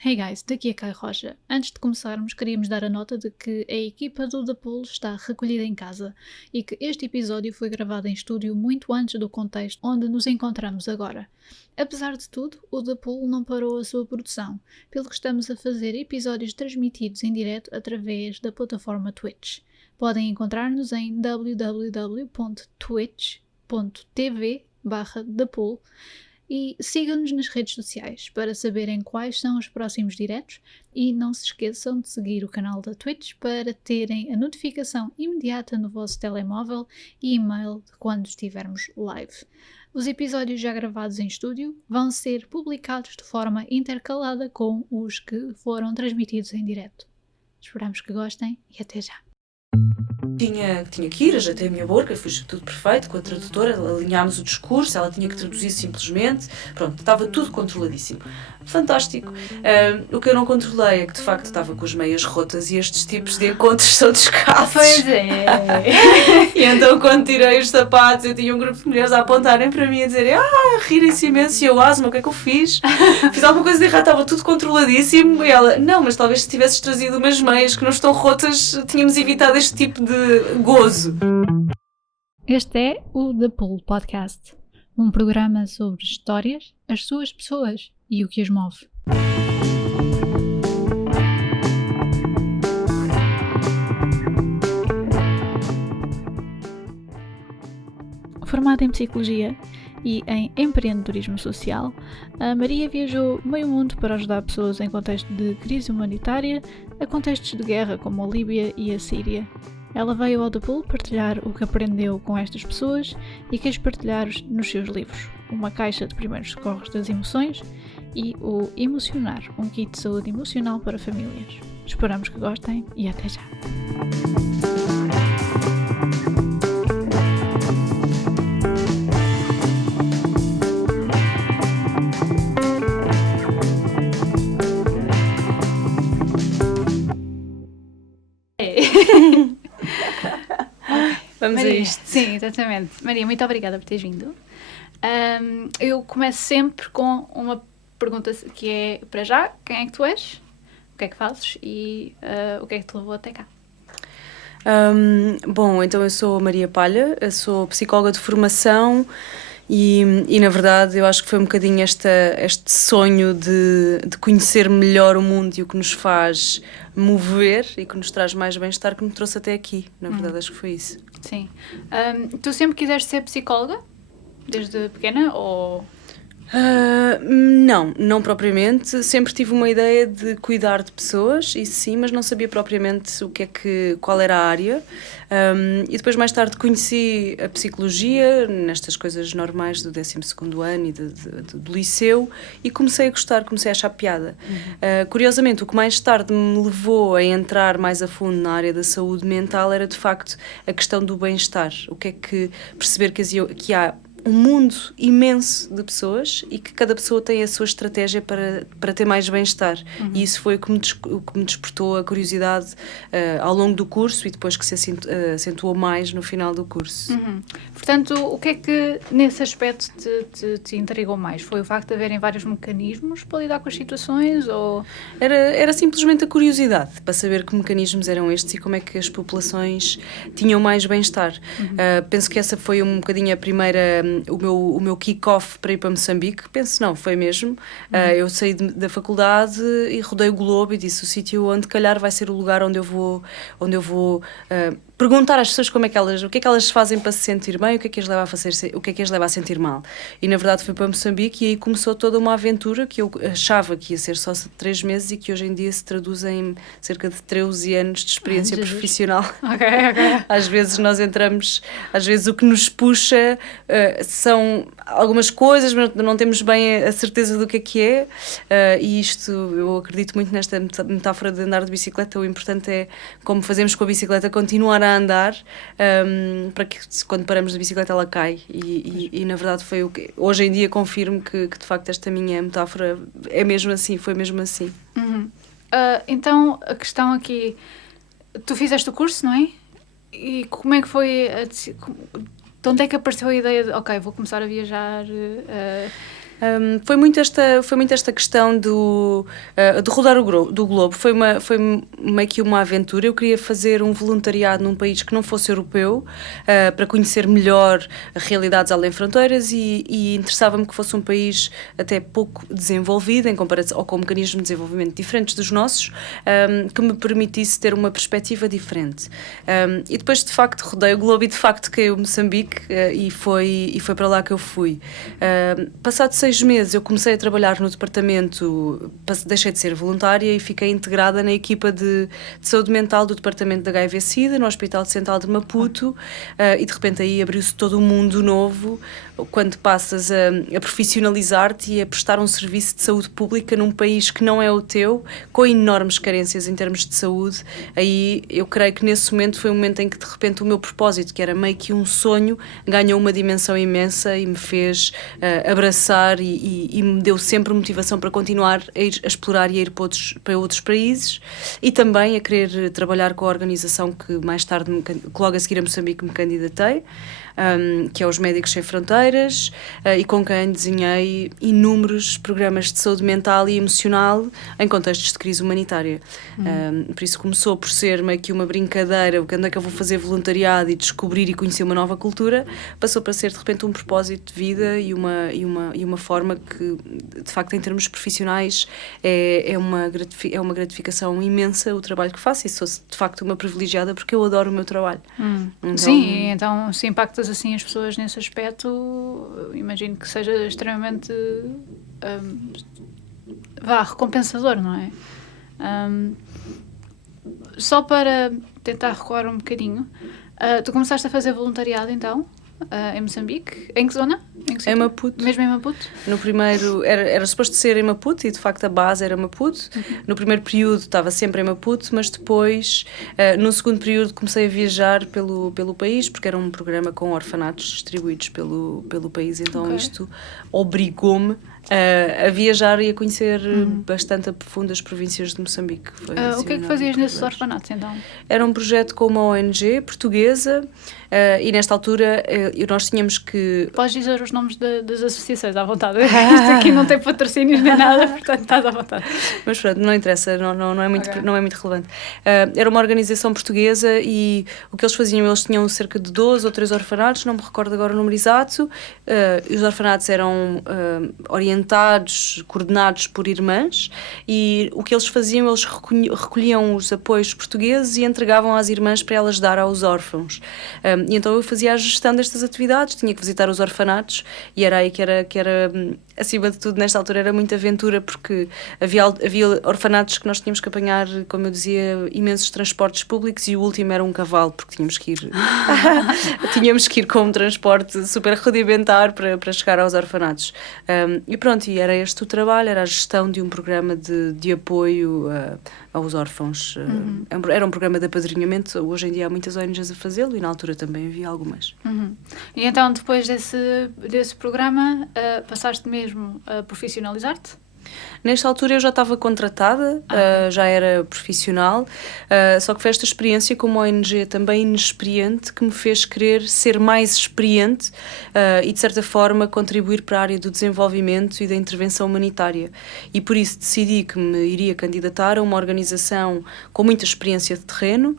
Hey guys, daqui é Kai Rocha. Antes de começarmos, queríamos dar a nota de que a equipa do The Pool está recolhida em casa e que este episódio foi gravado em estúdio muito antes do contexto onde nos encontramos agora. Apesar de tudo, o The Pool não parou a sua produção, pelo que estamos a fazer episódios transmitidos em direto através da plataforma Twitch. Podem encontrar-nos em www.twitch.tv/ThePool e sigam-nos nas redes sociais para saberem quais são os próximos diretos e não se esqueçam de seguir o canal da Twitch para terem a notificação imediata no vosso telemóvel e e-mail de quando estivermos live. Os episódios já gravados em estúdio vão ser publicados de forma intercalada com os que foram transmitidos em direto. Esperamos que gostem e até já! Tinha que ir, ajeitei a minha boca, fiz tudo perfeito com a tradutora, alinhámos o discurso, ela tinha que traduzir simplesmente, pronto, estava tudo controladíssimo. Fantástico. O que eu não controlei é que de facto estava com as meias rotas e estes tipos de encontros são descalços. Pois é! E então quando tirei os sapatos eu tinha um grupo de mulheres a apontarem para mim a dizerem rirem-se imenso e eu, Asma, o que é que eu fiz? Fiz alguma coisa de errado, estava tudo controladíssimo e ela, não, mas talvez se tivesses trazido umas meias que não estão rotas tínhamos evitado este tipo de gozo. Este é o The Pool Podcast, um programa sobre histórias, as suas pessoas e o que as move. Formada em Psicologia e em Empreendedorismo Social, a Maria viajou meio mundo para ajudar pessoas em contexto de crise humanitária a contextos de guerra como a Líbia e a Síria. Ela veio ao The Pool partilhar o que aprendeu com estas pessoas e quis partilhar nos seus livros, Uma Caixa de Primeiros Socorros das Emoções e o Emocionar, um kit de saúde emocional para famílias. Esperamos que gostem e até já! Vamos Maria, a isto. Sim, exatamente. Maria, muito obrigada por teres vindo. Eu começo sempre com uma pergunta que é, para já, quem é que tu és? O que é que fazes? E o que é que te levou até cá? Bom, então eu sou a Maria Palha, eu sou psicóloga de formação e na verdade eu acho que foi um bocadinho este sonho de conhecer melhor o mundo e o que nos faz mover e que nos traz mais bem-estar que me trouxe até aqui. Na verdade acho que foi isso. Sim. Tu sempre quiseste ser psicóloga? Desde pequena ou... Não propriamente. Sempre tive uma ideia de cuidar de pessoas, isso sim, mas não sabia propriamente qual era a área. E depois mais tarde conheci a psicologia, nestas coisas normais do 12º ano e do liceu, e comecei a gostar, comecei a achar piada. Curiosamente, o que mais tarde me levou a entrar mais a fundo na área da saúde mental era de facto a questão do bem-estar. O que é que perceber que há um mundo imenso de pessoas e que cada pessoa tem a sua estratégia para ter mais bem-estar. E isso foi o que me despertou a curiosidade ao longo do curso e depois que se acentuou mais no final do curso. Portanto, o que é que nesse aspecto te intrigou mais? Foi o facto de haverem vários mecanismos para lidar com as situações ou... Era simplesmente a curiosidade para saber que mecanismos eram estes e como é que as populações tinham mais bem-estar. Penso que essa foi um bocadinho a primeira... O meu kick-off para ir para Moçambique, foi mesmo. Eu saí da faculdade e rodei o globo e disse o sítio onde calhar vai ser o lugar onde eu vou perguntar às pessoas o que é que elas fazem para se sentir bem, o que é que as leva a fazer, o que é que as leva a sentir mal. E na verdade fui para Moçambique e aí começou toda uma aventura que eu achava que ia ser só 3 meses e que hoje em dia se traduz em cerca de 13 anos de experiência profissional. Ok. Às vezes nós entramos, o que nos puxa são algumas coisas, mas não temos bem a certeza do que é. E isto, eu acredito muito nesta metáfora de andar de bicicleta. O importante é, como fazemos com a bicicleta, continuar a andar para que quando paramos da bicicleta ela cai e na verdade foi o que hoje em dia confirmo que de facto esta minha metáfora é mesmo assim, foi mesmo assim. Então a questão aqui, tu fizeste o curso, não é? E como é que foi de onde é que apareceu a ideia de ok, vou começar a viajar Foi muito esta questão de rodar do globo. Foi meio que uma aventura. Eu queria fazer um voluntariado num país que não fosse europeu, para conhecer melhor realidades além fronteiras, e interessava-me que fosse um país até pouco desenvolvido em comparação, ou com mecanismos de desenvolvimento diferentes dos nossos, que me permitisse ter uma perspectiva diferente. E depois, de facto, rodei o globo e de facto caiu Moçambique, e foi para lá que eu fui. Passado 6 meses eu comecei a trabalhar no departamento, deixei de ser voluntária e fiquei integrada na equipa de saúde mental do departamento da HIV-Sida, no Hospital Central de Maputo, e de repente aí abriu-se todo um mundo novo, quando passas a profissionalizar-te e a prestar um serviço de saúde pública num país que não é o teu, com enormes carências em termos de saúde. Aí eu creio que nesse momento foi um momento em que de repente o meu propósito, que era meio que um sonho, ganhou uma dimensão imensa e me fez abraçar e me deu sempre motivação para continuar a explorar e a ir para outros países, e também a querer trabalhar com a organização que mais tarde, que logo a seguir a Moçambique, me candidatei, que é os Médicos Sem Fronteiras, e com quem desenhei inúmeros programas de saúde mental e emocional em contextos de crise humanitária. Por isso começou por ser meio que uma brincadeira, onde é que eu vou fazer voluntariado e descobrir e conhecer uma nova cultura, passou para ser de repente um propósito de vida e uma forma que, de facto, em termos profissionais é uma gratificação imensa o trabalho que faço, e sou de facto uma privilegiada porque eu adoro o meu trabalho. Então... Sim, então se impactas assim as pessoas nesse aspecto, imagino que seja extremamente recompensador, não é? Só para tentar recuar um bocadinho, tu começaste a fazer voluntariado então em Moçambique? Em que zona? Em Maputo. Mesmo em Maputo? No primeiro, era suposto ser em Maputo, e de facto a base era Maputo. No primeiro período estava sempre em Maputo, mas depois, no segundo período, comecei a viajar pelo país, porque era um programa com orfanatos distribuídos pelo país, então isto obrigou-me a viajar e a conhecer bastante a profundo as províncias de Moçambique. O que é que fazias nesses orfanatos então? Era um projeto com uma ONG portuguesa, e nesta altura nós tínhamos que... Podes dizer os nomes das associações à vontade. Isto aqui não tem patrocínios nem nada, portanto estás à vontade. Mas pronto, não interessa, não é muito relevante. Era uma organização portuguesa, e o que eles faziam, eles tinham cerca de 12 ou 13 orfanatos, não me recordo agora o número exato. Os orfanatos eram orientados, coordenados por irmãs, e o que eles faziam, eles recolhiam os apoios portugueses e entregavam às irmãs para elas dar aos órfãos. E então eu fazia a gestão destas atividades, tinha que visitar os orfanatos, e era aí que era acima de tudo, nesta altura, era muita aventura, porque havia orfanatos que nós tínhamos que apanhar, como eu dizia, imensos transportes públicos, e o último era um cavalo, porque tínhamos que ir com um transporte super rudimentar para chegar aos orfanatos. E pronto, e era este o trabalho, era a gestão de um programa de apoio aos órfãos. Era um programa de apadrinhamento. Hoje em dia há muitas ONGs a fazê-lo, e na altura também havia algumas. E então, depois desse programa, passaste mesmo a profissionalizar-te? Nesta altura eu já estava contratada, já era profissional, só que foi esta experiência como ONG também inexperiente que me fez querer ser mais experiente, e de certa forma contribuir para a área do desenvolvimento e da intervenção humanitária. E por isso decidi que me iria candidatar a uma organização com muita experiência de terreno,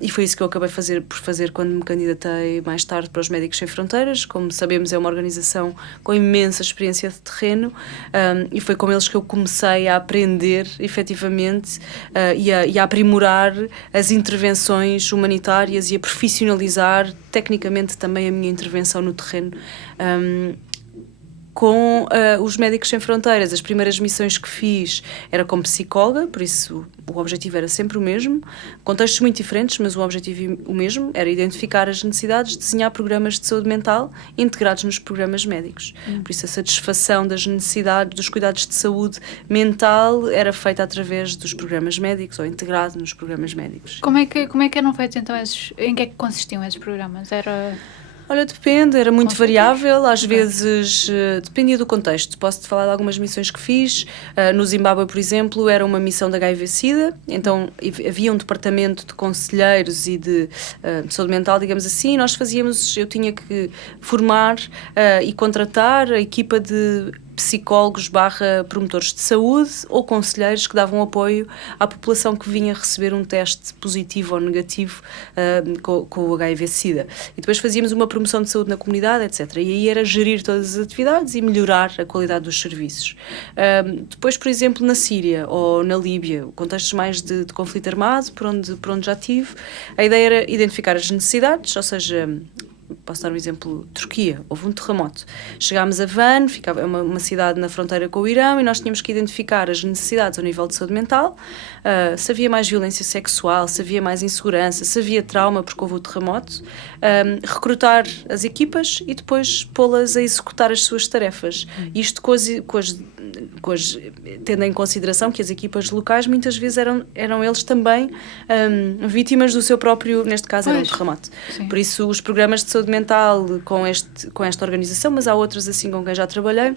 e foi isso que eu acabei por fazer quando me candidatei mais tarde para os Médicos Sem Fronteiras. Como sabemos, é uma organização com imensa experiência de terreno, e foi com eles que eu comecei a aprender efetivamente, e a aprimorar as intervenções humanitárias e a profissionalizar tecnicamente também a minha intervenção no terreno. Com os Médicos Sem Fronteiras, as primeiras missões que fiz era como psicóloga, por isso o objetivo era sempre o mesmo, contextos muito diferentes, mas o objetivo o mesmo, era identificar as necessidades, desenhar programas de saúde mental integrados nos programas médicos. Por isso a satisfação das necessidades, dos cuidados de saúde mental era feita através dos programas médicos, ou integrado nos programas médicos. Como é que eram feitos então em que é que consistiam esses programas? Olha, depende, era muito variável, às vezes dependia do contexto. Posso-te falar de algumas missões que fiz. No Zimbábue, por exemplo, era uma missão da HIV-Sida, então havia um departamento de conselheiros e de saúde mental, digamos assim, eu tinha que formar e contratar a equipa de psicólogos / promotores de saúde ou conselheiros que davam apoio à população que vinha receber um teste positivo ou negativo com o HIV-Sida. E depois fazíamos uma promoção de saúde na comunidade, etc. E aí era gerir todas as atividades e melhorar a qualidade dos serviços. Depois, por exemplo, na Síria ou na Líbia, contextos mais de conflito armado, por onde já tive, a ideia era identificar as necessidades, ou seja, posso dar um exemplo, Turquia, houve um terremoto. Chegámos a Van, ficava uma cidade na fronteira com o Irão, e nós tínhamos que identificar as necessidades ao nível de saúde mental, se havia mais violência sexual, se havia mais insegurança, se havia trauma porque houve o terremoto, recrutar as equipas e depois pô-las a executar as suas tarefas. Isto tendo em consideração que as equipas locais muitas vezes eram eles também vítimas do seu próprio, neste caso era um terremoto. Sim. Por isso os programas de saúde mental com esta organização, mas há outras assim com quem já trabalhei,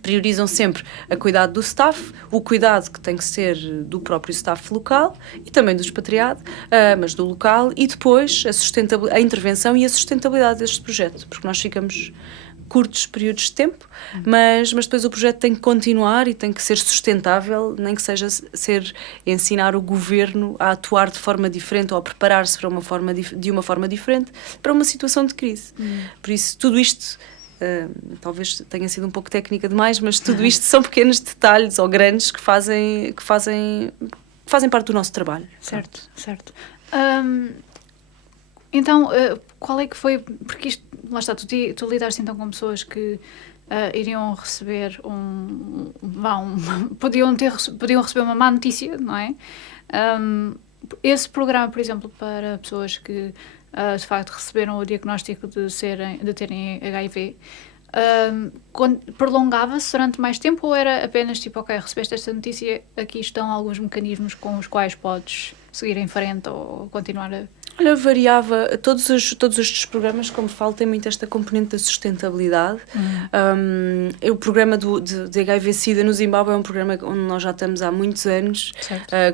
priorizam sempre a cuidado do staff, o cuidado que tem que ser do próprio staff local e também do expatriado, mas do local, e depois a intervenção e a sustentabilidade deste projeto, porque nós ficamos curtos períodos de tempo, mas depois o projeto tem que continuar e tem que ser sustentável, nem que seja ensinar o governo a atuar de forma diferente ou a preparar-se de uma forma diferente para uma situação de crise. Por isso, tudo isto, talvez tenha sido um pouco técnica demais, mas tudo isto são pequenos detalhes ou grandes que fazem parte do nosso trabalho. Certo. Então, qual é que foi... Porque isto, lá está, tu lidaste então com pessoas que iriam receber podiam receber uma má notícia, não é? Esse programa, por exemplo, para pessoas que de facto receberam o diagnóstico de terem HIV, prolongava-se durante mais tempo, ou era apenas tipo, ok, recebeste esta notícia, aqui estão alguns mecanismos com os quais podes seguir em frente ou continuar a... Olha, variava. Todos estes programas, como falo, têm muito esta componente da sustentabilidade. O programa de HIV-Sida no Zimbábue é um programa onde nós já estamos há muitos anos,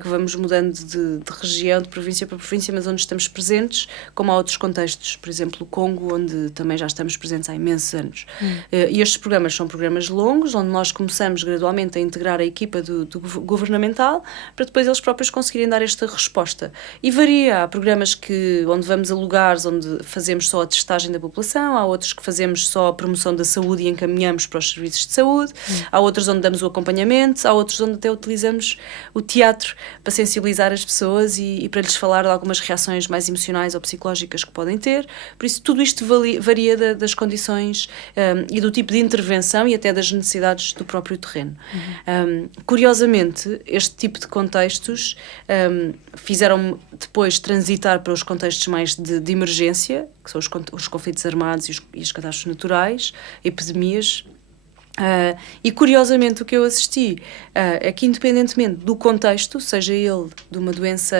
que vamos mudando de região, de província para província, mas onde estamos presentes, como há outros contextos, por exemplo, o Congo, onde também já estamos presentes há imensos anos. E estes programas são programas longos, onde nós começamos gradualmente a integrar a equipa do governamental, para depois eles próprios conseguirem dar esta resposta. E varia. Há programas onde vamos a lugares onde fazemos só a testagem da população, há outros que fazemos só a promoção da saúde e encaminhamos para os serviços de saúde, há outros onde damos o acompanhamento, há outros onde até utilizamos o teatro para sensibilizar as pessoas e para lhes falar de algumas reações mais emocionais ou psicológicas que podem ter. Por isso, tudo isto varia das condições e do tipo de intervenção e até das necessidades do próprio terreno. Curiosamente, este tipo de contextos fizeram-me depois transitar para os contextos mais de emergência, que são os conflitos armados e as catástrofes naturais, epidemias. E curiosamente o que eu assisti é que, independentemente do contexto, seja ele de uma doença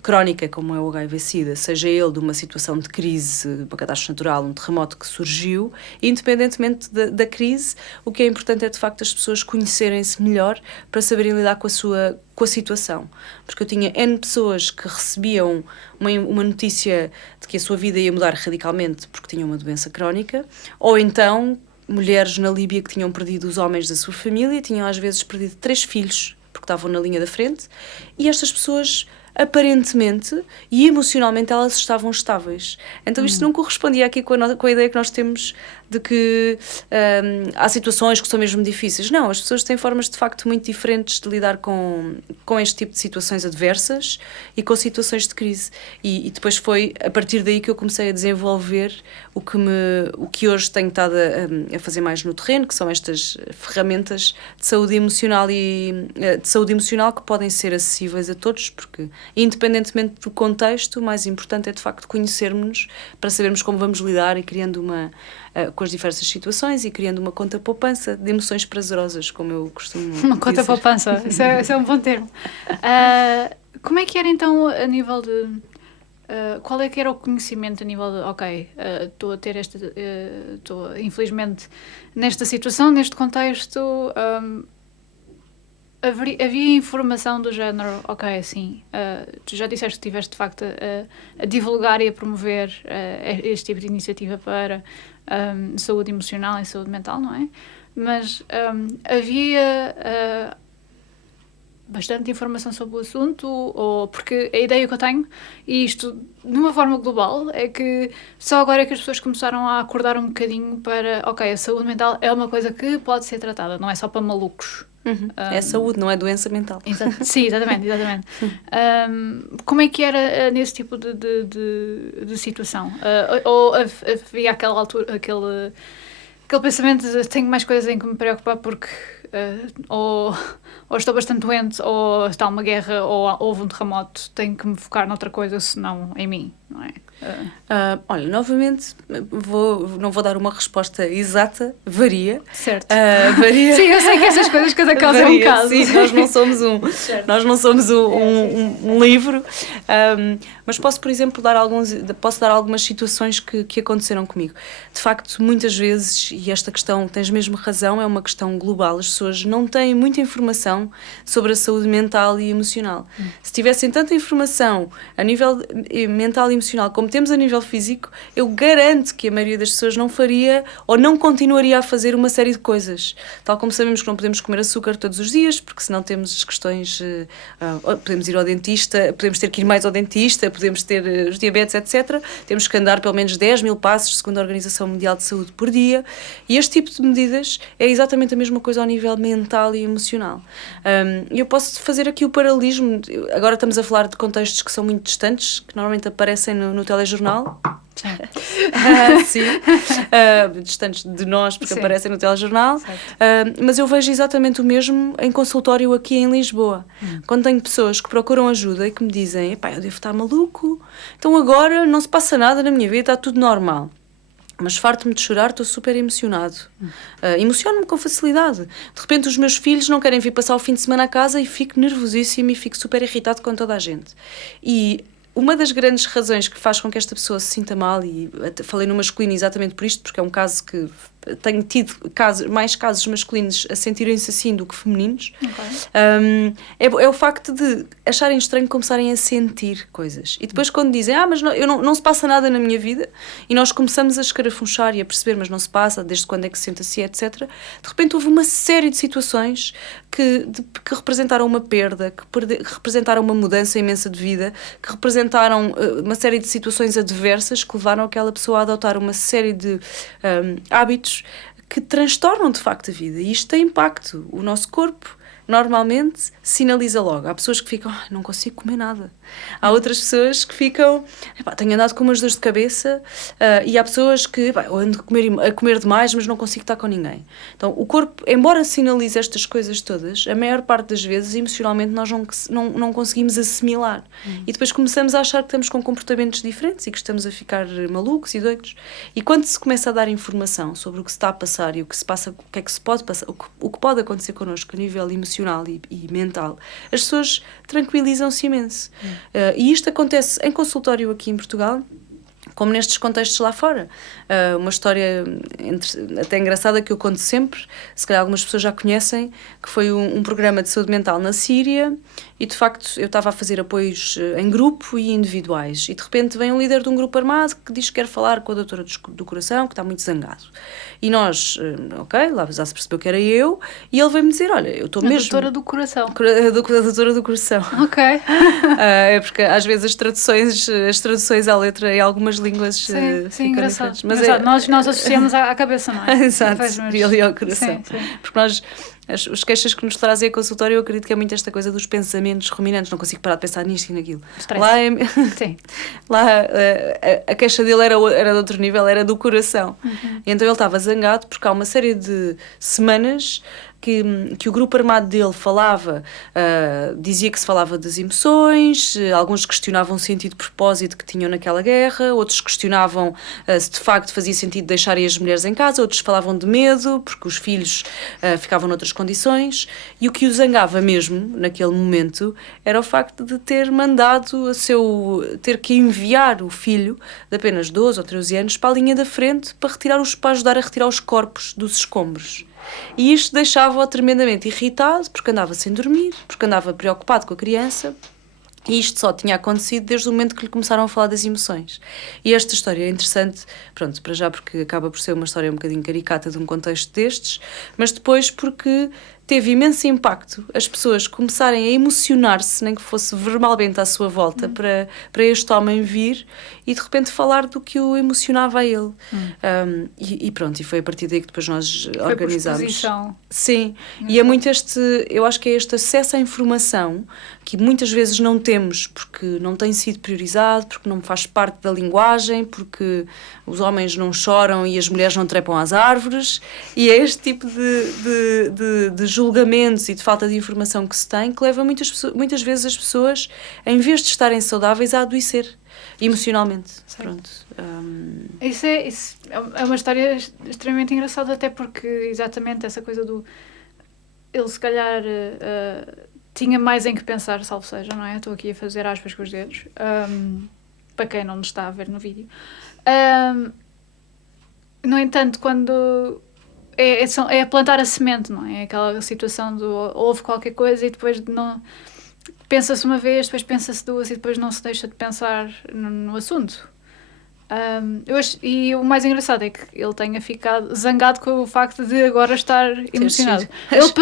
crónica como é o HIV-Sida, seja ele de uma situação de crise, uma catástrofe natural, um terremoto que surgiu, independentemente da crise, o que é importante é de facto as pessoas conhecerem-se melhor para saberem lidar com a situação. Porque eu tinha N pessoas que recebiam uma notícia de que a sua vida ia mudar radicalmente porque tinham uma doença crónica, ou então mulheres na Líbia que tinham perdido os homens da sua família, tinham às vezes perdido 3 filhos porque estavam na linha da frente, e estas pessoas aparentemente e emocionalmente elas estavam estáveis. Então isto não correspondia aqui com a ideia que nós temos de que há situações que são mesmo difíceis. Não, as pessoas têm formas de facto muito diferentes de lidar com este tipo de situações adversas e com situações de crise. E depois foi a partir daí que eu comecei a desenvolver o que hoje tenho estado a fazer mais no terreno, que são estas ferramentas de saúde emocional que podem ser acessíveis a todos, porque independentemente do contexto, o mais importante é de facto conhecermos-nos para sabermos como vamos lidar e criando com as diversas situações e criando uma conta poupança de emoções prazerosas, como eu costumo dizer. Uma conta poupança, isso é um bom termo. Como é que era então a nível de... qual é que era o conhecimento a nível de, ok, estou a ter estou infelizmente nesta situação, neste contexto, havia informação do género, ok, assim, tu já disseste que estiveste de facto a divulgar e a promover este tipo de iniciativa para saúde emocional e saúde mental, não é? mas havia bastante informação sobre o assunto, ou porque a ideia que eu tenho, e isto de uma forma global, é que só agora é que as pessoas começaram a acordar um bocadinho para, ok, a saúde mental é uma coisa que pode ser tratada, não é só para malucos. É saúde, não é doença mental. Sim, exatamente. Como é que era nesse tipo de situação? Ou havia aquela altura, aquele pensamento de tenho mais coisas em que me preocupar porque ou estou bastante doente, ou está uma guerra, ou houve um terremoto, tenho que me focar noutra coisa, senão em mim, não é? Olha, novamente, não vou dar uma resposta exata, varia. Certo. Varia. Sim, eu sei que essas coisas cada caso é um caso. Sim, nós não somos um livro, mas posso, por exemplo, dar algumas situações que aconteceram comigo. De facto, muitas vezes, e esta questão, tens mesmo razão, é uma questão global, as pessoas não têm muita informação sobre a saúde mental e emocional. Se tivessem tanta informação a nível mental e emocional como temos a nível físico, eu garanto que a maioria das pessoas não faria ou não continuaria a fazer uma série de coisas. Tal como sabemos que não podemos comer açúcar todos os dias, porque senão temos as questões... podemos ir ao dentista, podemos ter que ir mais ao dentista, podemos ter os diabetes, etc. Temos que andar pelo menos 10.000 passos, segundo a Organização Mundial de Saúde, por dia. E este tipo de medidas é exatamente a mesma coisa ao nível mental e emocional. Eu posso fazer aqui o paralelismo. Agora estamos a falar de contextos que são muito distantes, que normalmente aparecem no telejornal. Sim. Distantes de nós, porque aparecem no telejornal. Mas eu vejo exatamente o mesmo em consultório aqui em Lisboa. Quando tenho pessoas que procuram ajuda e que me dizem, epá, eu devo estar maluco, então agora não se passa nada na minha vida, está tudo normal. Mas farto-me de chorar, estou super emocionado. Emociono-me com facilidade. De repente os meus filhos não querem vir passar o fim de semana a casa e fico nervosíssimo e fico super irritado com toda a gente. E uma das grandes razões que faz com que esta pessoa se sinta mal, e falei no masculino exatamente por isto, porque é um caso que tenho tido mais casos masculinos a sentirem-se assim do que femininos, é o facto de acharem estranho começarem a sentir coisas. E depois quando dizem, mas não se passa nada na minha vida, e nós começamos a escarafunchar e a perceber, mas não se passa, desde quando é que se sente assim, etc. De repente houve uma série de situações que representaram uma perda, que representaram uma mudança imensa de vida, que representaram uma série de situações adversas que levaram aquela pessoa a adotar uma série de hábitos que transtornam de facto a vida, e isto tem impacto. O nosso corpo normalmente sinaliza logo. Há pessoas que ficam, não consigo comer nada. Há outras pessoas que ficam, tenho andado com umas dores de cabeça, e há pessoas que eu ando a comer demais, mas não consigo estar com ninguém. Então o corpo, embora sinalize estas coisas todas, a maior parte das vezes emocionalmente nós não conseguimos assimilar. E depois começamos a achar que estamos com comportamentos diferentes e que estamos a ficar malucos e doidos. E quando se começa a dar informação sobre o que se está a passar e o que se passa, o que é que se pode passar, o que pode acontecer connosco a nível emocional e mental, as pessoas tranquilizam-se imenso. E isto acontece em consultório aqui em Portugal, como nestes contextos lá fora. Uma história até engraçada que eu conto sempre, se calhar algumas pessoas já conhecem, que foi um programa de saúde mental na Síria, e de facto eu estava a fazer apoios em grupo e individuais, e de repente vem um líder de um grupo armado que diz que quer falar com a doutora do coração, que está muito zangado. E nós, lá já se percebeu que era eu, e ele veio-me dizer, olha, eu estou mesmo... A doutora do coração. A doutora do coração. Ok. É porque às vezes as traduções à letra em algumas línguas sim, engraçado. Mas nós associamos à cabeça, não é? Exato, e ali ao coração. Sim. Porque os queixas que nos trazem a consultório, eu acredito que é muito esta coisa dos pensamentos ruminantes, não consigo parar de pensar nisto e naquilo. Sim. Lá a queixa dele era de outro nível, era do coração. E então ele estava zangado porque há uma série de semanas que o grupo armado dele falava, dizia que se falava das emoções, alguns questionavam o sentido de propósito que tinham naquela guerra, outros questionavam se de facto fazia sentido deixarem as mulheres em casa, outros falavam de medo, porque os filhos ficavam noutras condições, e o que o zangava mesmo, naquele momento, era o facto de ter mandado ter que enviar o filho, de apenas 12 ou 13 anos, para a linha da frente para ajudar a retirar os corpos dos escombros. E isto deixava-o tremendamente irritado, porque andava sem dormir, porque andava preocupado com a criança. E isto só tinha acontecido desde o momento que lhe começaram a falar das emoções. E esta história é interessante, pronto, para já porque acaba por ser uma história um bocadinho caricata de um contexto destes, mas depois porque teve imenso impacto as pessoas começarem a emocionar-se, nem que fosse verbalmente à sua volta, para este homem vir e de repente falar do que o emocionava a ele. E pronto, e foi a partir daí que depois nós organizámos. Sim, e é muito eu acho que é este acesso à informação que muitas vezes não temos porque não tem sido priorizado, porque não faz parte da linguagem, porque os homens não choram e as mulheres não trepam às árvores, e é este tipo de julgamentos e de falta de informação que se tem que leva muitas vezes as pessoas, em vez de estarem saudáveis, a adoecer emocionalmente. Pronto. Isso é uma história extremamente engraçada, até porque exatamente essa coisa do... Ele se calhar tinha mais em que pensar, salvo seja, não é? Estou aqui a fazer aspas com os dedos, para quem não nos está a ver no vídeo. No entanto, quando... É plantar a semente, não é? É aquela situação do houve qualquer coisa e depois não... Pensa-se uma vez, depois pensa-se duas e depois não se deixa de pensar no assunto. E o mais engraçado é que ele tenha ficado zangado com o facto de agora estar emocionado. Ele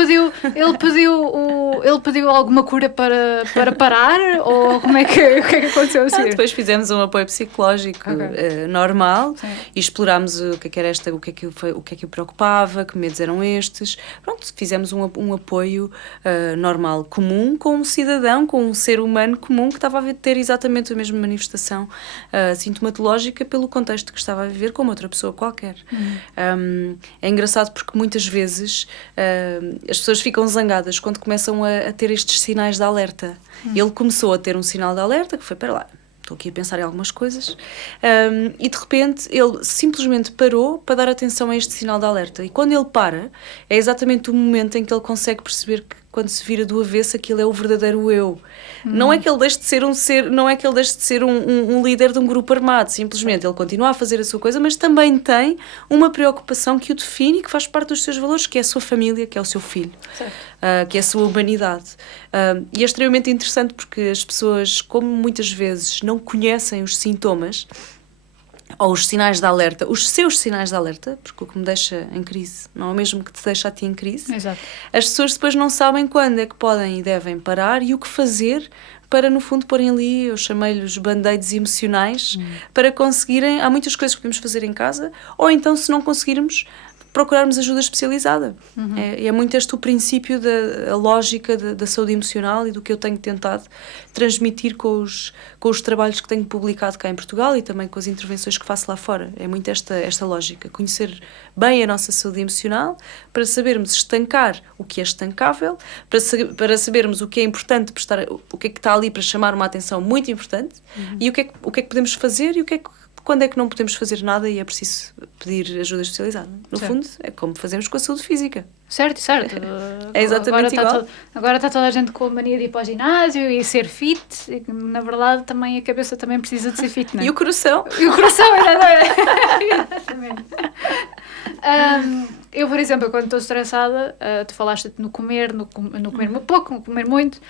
pediu alguma cura para parar, ou o que é que aconteceu assim? Depois fizemos um apoio psicológico normal. Sim. E explorámos o que era o que é que o preocupava, que medos eram estes. Pronto, fizemos um apoio normal, comum, com um cidadão, com um ser humano comum que estava a ter exatamente a mesma manifestação sintomatológica pelo contexto que estava a viver como outra pessoa qualquer. É engraçado porque muitas vezes as pessoas ficam zangadas quando começam a ter estes sinais de alerta. Ele começou a ter um sinal de alerta que foi, para lá, estou aqui a pensar em algumas coisas, e de repente ele simplesmente parou para dar atenção a este sinal de alerta. E quando ele para, é exatamente o momento em que ele consegue perceber que quando se vira do avesso, aquilo é o verdadeiro eu. Não é que ele deixe de ser não é que ele deixe de ser um líder de um grupo armado, simplesmente ele continua a fazer a sua coisa, mas também tem uma preocupação que o define e que faz parte dos seus valores, que é a sua família, que é o seu filho, que é a sua humanidade. E é extremamente interessante porque as pessoas, como muitas vezes não conhecem os sintomas, ou os sinais de alerta, os seus sinais de alerta, porque o que me deixa em crise não é o mesmo que te deixa a ti em crise. Exato. As pessoas depois não sabem quando é que podem e devem parar e o que fazer para, no fundo, porem ali, eu chamei-lhes band-aids emocionais, para conseguirem... Há muitas coisas que podemos fazer em casa, ou então, se não conseguirmos, procurarmos ajuda especializada. É muito este o princípio a lógica da saúde emocional e do que eu tenho tentado transmitir com os trabalhos que tenho publicado cá em Portugal e também com as intervenções que faço lá fora. É muito esta lógica, conhecer bem a nossa saúde emocional para sabermos estancar o que é estancável, para sabermos o que é importante, o que é que está ali para chamar uma atenção muito importante e o que é que podemos fazer e quando é que não podemos fazer nada e é preciso pedir ajuda especializada. No fundo, é como fazemos com a saúde física. Certo. É exatamente igual. Agora está toda a gente com a mania de ir para o ginásio e ser fit, e na verdade também a cabeça também precisa de ser fit, não é? E o coração. Exatamente. Eu, por exemplo, quando estou estressada, tu falaste no comer pouco, no comer muito,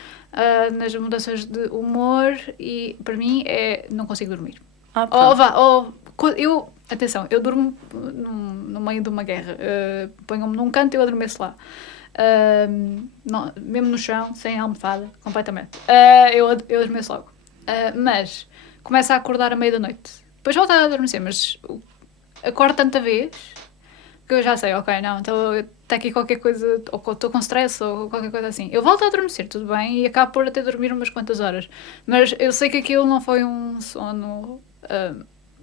nas mudanças de humor, e para mim não consigo dormir. Atenção, eu durmo no meio de uma guerra, ponham-me num canto e eu adormeço lá, mesmo no chão, sem almofada, completamente, eu adormeço logo, mas começo a acordar à meia da noite, depois volto a adormecer, mas acordo tanta vez que eu já sei, ok, não, então está aqui qualquer coisa, ou estou com stress ou qualquer coisa assim, eu volto a adormecer, tudo bem, e acabo por até dormir umas quantas horas, mas eu sei que aquilo não foi um sono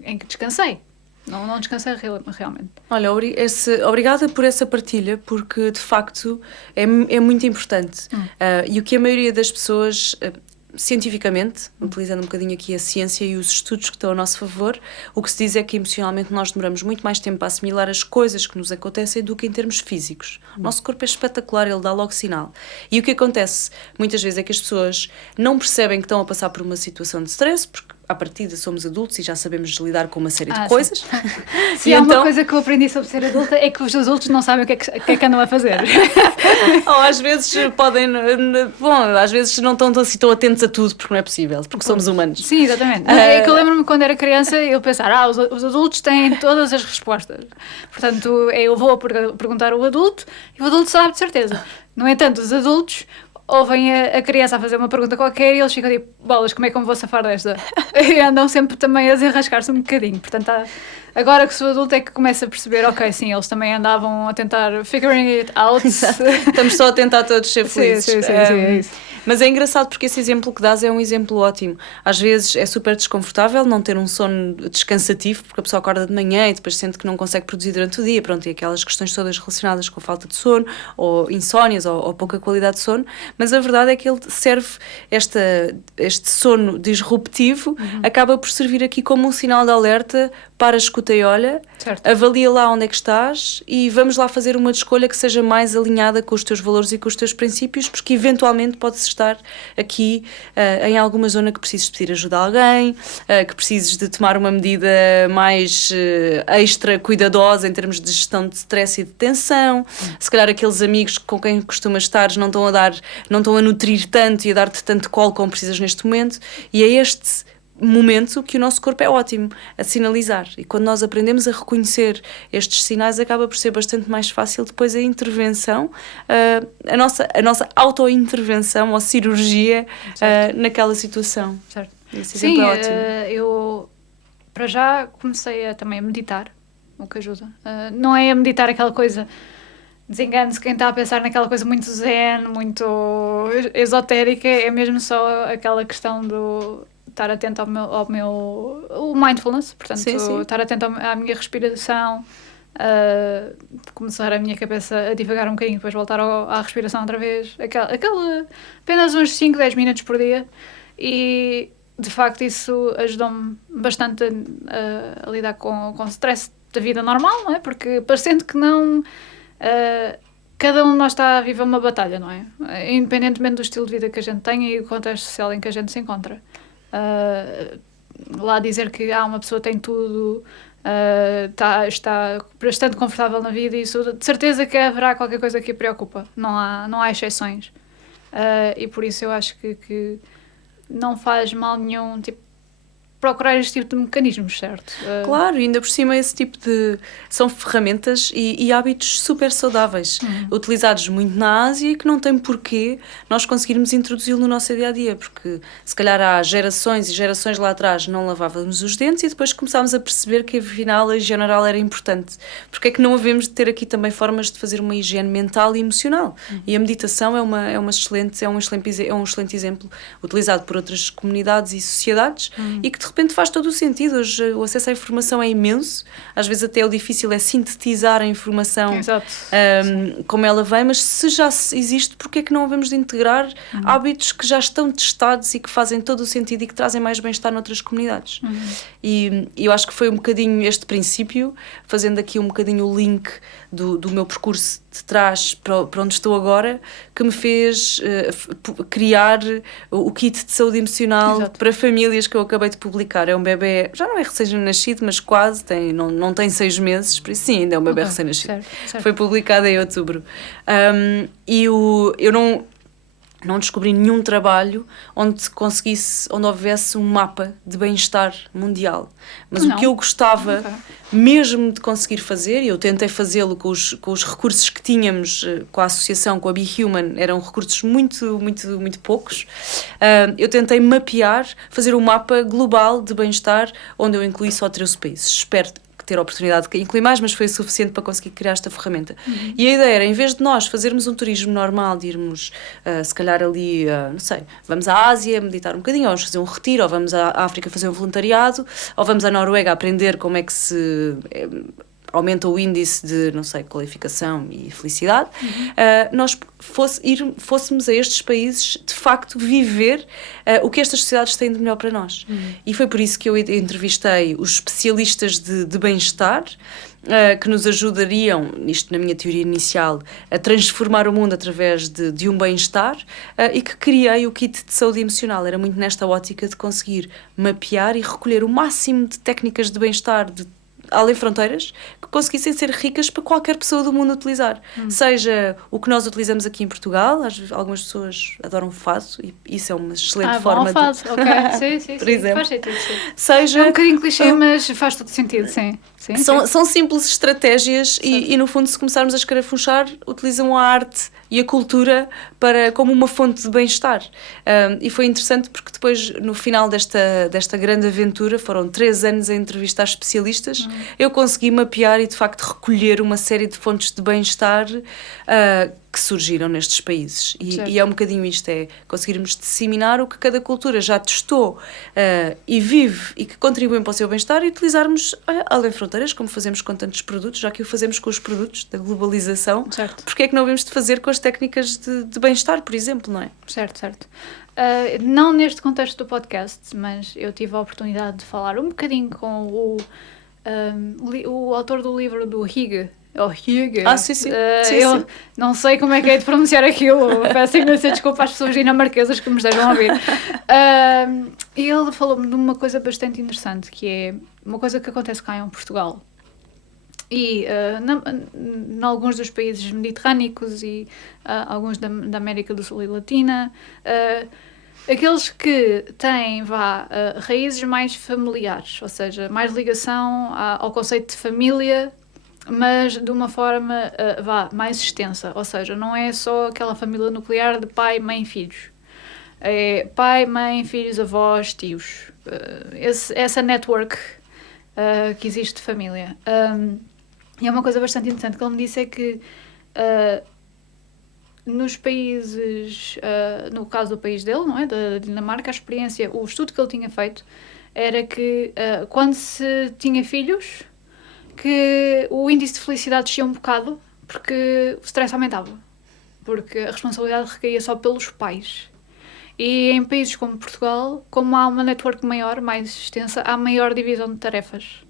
em que descansei. Não descansei realmente. Olha, obrigada por essa partilha, porque de facto é muito importante. E o que a maioria das pessoas, cientificamente, utilizando um bocadinho aqui a ciência e os estudos que estão a nosso favor, o que se diz é que emocionalmente nós demoramos muito mais tempo a assimilar as coisas que nos acontecem do que em termos físicos. O nosso corpo é espetacular, ele dá logo sinal. E o que acontece muitas vezes é que as pessoas não percebem que estão a passar por uma situação de stress, porque à partida somos adultos e já sabemos lidar com uma série de coisas. Se há uma coisa que eu aprendi sobre ser adulta é que os adultos não sabem o que é que andam a fazer. Ou às vezes podem... Bom, às vezes não estão assim tão atentos a tudo, porque não é possível, porque somos humanos. Sim, exatamente. É que eu lembro-me quando era criança eu pensar, os adultos têm todas as respostas. Portanto, eu vou perguntar ao adulto e o adulto sabe de certeza. No entanto, os adultos ouvem a criança a fazer uma pergunta qualquer e eles ficam tipo, bolas, como é que eu me vou safar desta? E andam sempre também a desenrascar-se um bocadinho. Portanto, agora que sou adulta é que começo a perceber, ok, sim, eles também andavam a tentar figuring it out. Estamos só a tentar todos ser felizes. Sim, é isso. Mas é engraçado porque esse exemplo que dás é um exemplo ótimo. Às vezes é super desconfortável não ter um sono descansativo, porque a pessoa acorda de manhã e depois sente que não consegue produzir durante o dia, pronto, e aquelas questões todas relacionadas com a falta de sono, ou insónias, ou pouca qualidade de sono, mas a verdade é que ele serve, este sono disruptivo, acaba por servir aqui como um sinal de alerta para, escuta e olha, certo. Avalia lá onde é que estás e vamos lá fazer uma escolha que seja mais alinhada com os teus valores e com os teus princípios, porque eventualmente podes estar aqui em alguma zona que precises pedir ajuda a alguém, que precises de tomar uma medida mais extra cuidadosa em termos de gestão de stress e de tensão. Se calhar aqueles amigos com quem costumas estar não estão a nutrir tanto e a dar-te tanto colo como precisas neste momento, e é este momento que o nosso corpo é ótimo a sinalizar, e quando nós aprendemos a reconhecer estes sinais acaba por ser bastante mais fácil depois a intervenção, a nossa auto-intervenção ou cirurgia naquela situação. Certo. Esse exemplo é ótimo. Eu para já comecei também a meditar, o que ajuda. Não é a meditar aquela coisa, desengane-se quem está a pensar naquela coisa muito zen, muito esotérica, é mesmo só aquela questão do estar atento o mindfulness, portanto, sim. estar atento à minha respiração, começar a minha cabeça a divagar um bocadinho, depois voltar à respiração outra vez, aquela apenas uns 5, 10 minutos por dia, e de facto isso ajudou-me bastante a lidar com o stress da vida normal, não é? Porque parecendo que não... cada um de nós está a viver uma batalha, não é? Independentemente do estilo de vida que a gente tem e do contexto social em que a gente se encontra. Lá dizer que uma pessoa tem tudo, está bastante confortável na vida, e isso de certeza que haverá qualquer coisa que a preocupa, não há exceções, e por isso eu acho que não faz mal nenhum procurar este tipo de mecanismos, certo? Claro, e ainda por cima esse tipo de... são ferramentas e hábitos super saudáveis, utilizados muito na Ásia, e que não tem porquê nós conseguirmos introduzi-lo no nosso dia-a-dia, porque se calhar há gerações e gerações lá atrás não lavávamos os dentes e depois começámos a perceber que afinal a higiene oral era importante. Porque é que não havemos de ter aqui também formas de fazer uma higiene mental e emocional? E a meditação é um excelente exemplo utilizado por outras comunidades e sociedades, e que de repente faz todo o sentido. Hoje o acesso à informação é imenso, às vezes até o difícil é sintetizar a informação como ela vem, mas se já existe, porque é que não havemos de integrar hábitos que já estão testados e que fazem todo o sentido e que trazem mais bem-estar noutras comunidades? E eu acho que foi um bocadinho este princípio, fazendo aqui um bocadinho o link do meu percurso de trás para onde estou agora, que me fez criar o kit de saúde emocional para famílias, que eu acabei de publicar. É um bebê, já não é recém-nascido, mas quase, não tem 6 meses, por isso sim, ainda é um bebê recém-nascido. Certo. Foi publicado em outubro. E eu não descobri nenhum trabalho onde houvesse um mapa de bem-estar mundial. Mas o que eu gostava mesmo de conseguir fazer, e eu tentei fazê-lo com os recursos que tínhamos, com a associação, com a Be Human, eram recursos muito, muito, muito poucos. Eu tentei fazer um mapa global de bem-estar, onde eu incluí só 13 países. Espero ter a oportunidade de incluir mais, mas foi o suficiente para conseguir criar esta ferramenta. E a ideia era, em vez de nós fazermos um turismo normal, de irmos, se calhar ali, não sei, vamos à Ásia meditar um bocadinho, ou vamos fazer um retiro, ou vamos à África fazer um voluntariado, ou vamos à Noruega aprender como é que se aumenta o índice de, não sei, qualificação e felicidade, nós fôssemos a estes países, de facto, viver o que estas sociedades têm de melhor para nós. E foi por isso que eu entrevistei os especialistas de bem-estar, que nos ajudariam, isto na minha teoria inicial, a transformar o mundo através de um bem-estar, e que criei o kit de saúde emocional. Era muito nesta ótica de conseguir mapear e recolher o máximo de técnicas de bem-estar além fronteiras, que conseguissem ser ricas para qualquer pessoa do mundo utilizar. Seja o que nós utilizamos aqui em Portugal, algumas pessoas adoram fado, e isso é uma excelente forma fado. Ok, sim, por exemplo. Faz sentido, sim. Seja, é um bocadinho clichê, mas faz todo sentido, sim. São simples estratégias e, no fundo, se começarmos a escarafunchar, utilizam a arte e a cultura como uma fonte de bem-estar. E foi interessante porque depois, no final desta grande aventura, foram 3 anos a entrevistar especialistas, eu consegui mapear e, de facto, recolher uma série de fontes de bem-estar que surgiram nestes países. E é um bocadinho isto, é conseguirmos disseminar o que cada cultura já testou e vive e que contribuem para o seu bem-estar, e utilizarmos além fronteiras, como fazemos com tantos produtos, já que o fazemos com os produtos da globalização. Certo. Porque é que não devemos de fazer com as técnicas de bem-estar, por exemplo, não é? Certo. Não neste contexto do podcast, mas eu tive a oportunidade de falar um bocadinho com o autor do livro do Hygge. Hygge. Sim. Eu não sei como é que é de pronunciar aquilo. Peço imensa desculpa às pessoas dinamarquesas que me estejam a ouvir. E ele falou-me de uma coisa bastante interessante, que é uma coisa que acontece cá em Portugal. E em alguns dos países mediterrâneos e alguns da América do Sul e Latina, aqueles que têm raízes mais familiares, ou seja, mais ligação ao conceito de família, mas de uma forma mais extensa, ou seja, não é só aquela família nuclear de pai, mãe e filhos. É pai, mãe, filhos, avós, tios. Essa network que existe de família. E é uma coisa bastante interessante que ele me disse, é que nos países, no caso do país dele, não é, da Dinamarca, a experiência, o estudo que ele tinha feito era que quando se tinha filhos, que o índice de felicidade descia um bocado porque o stress aumentava, porque a responsabilidade recaía só pelos pais. E em países como Portugal, como há uma network maior, mais extensa, há maior divisão de tarefas.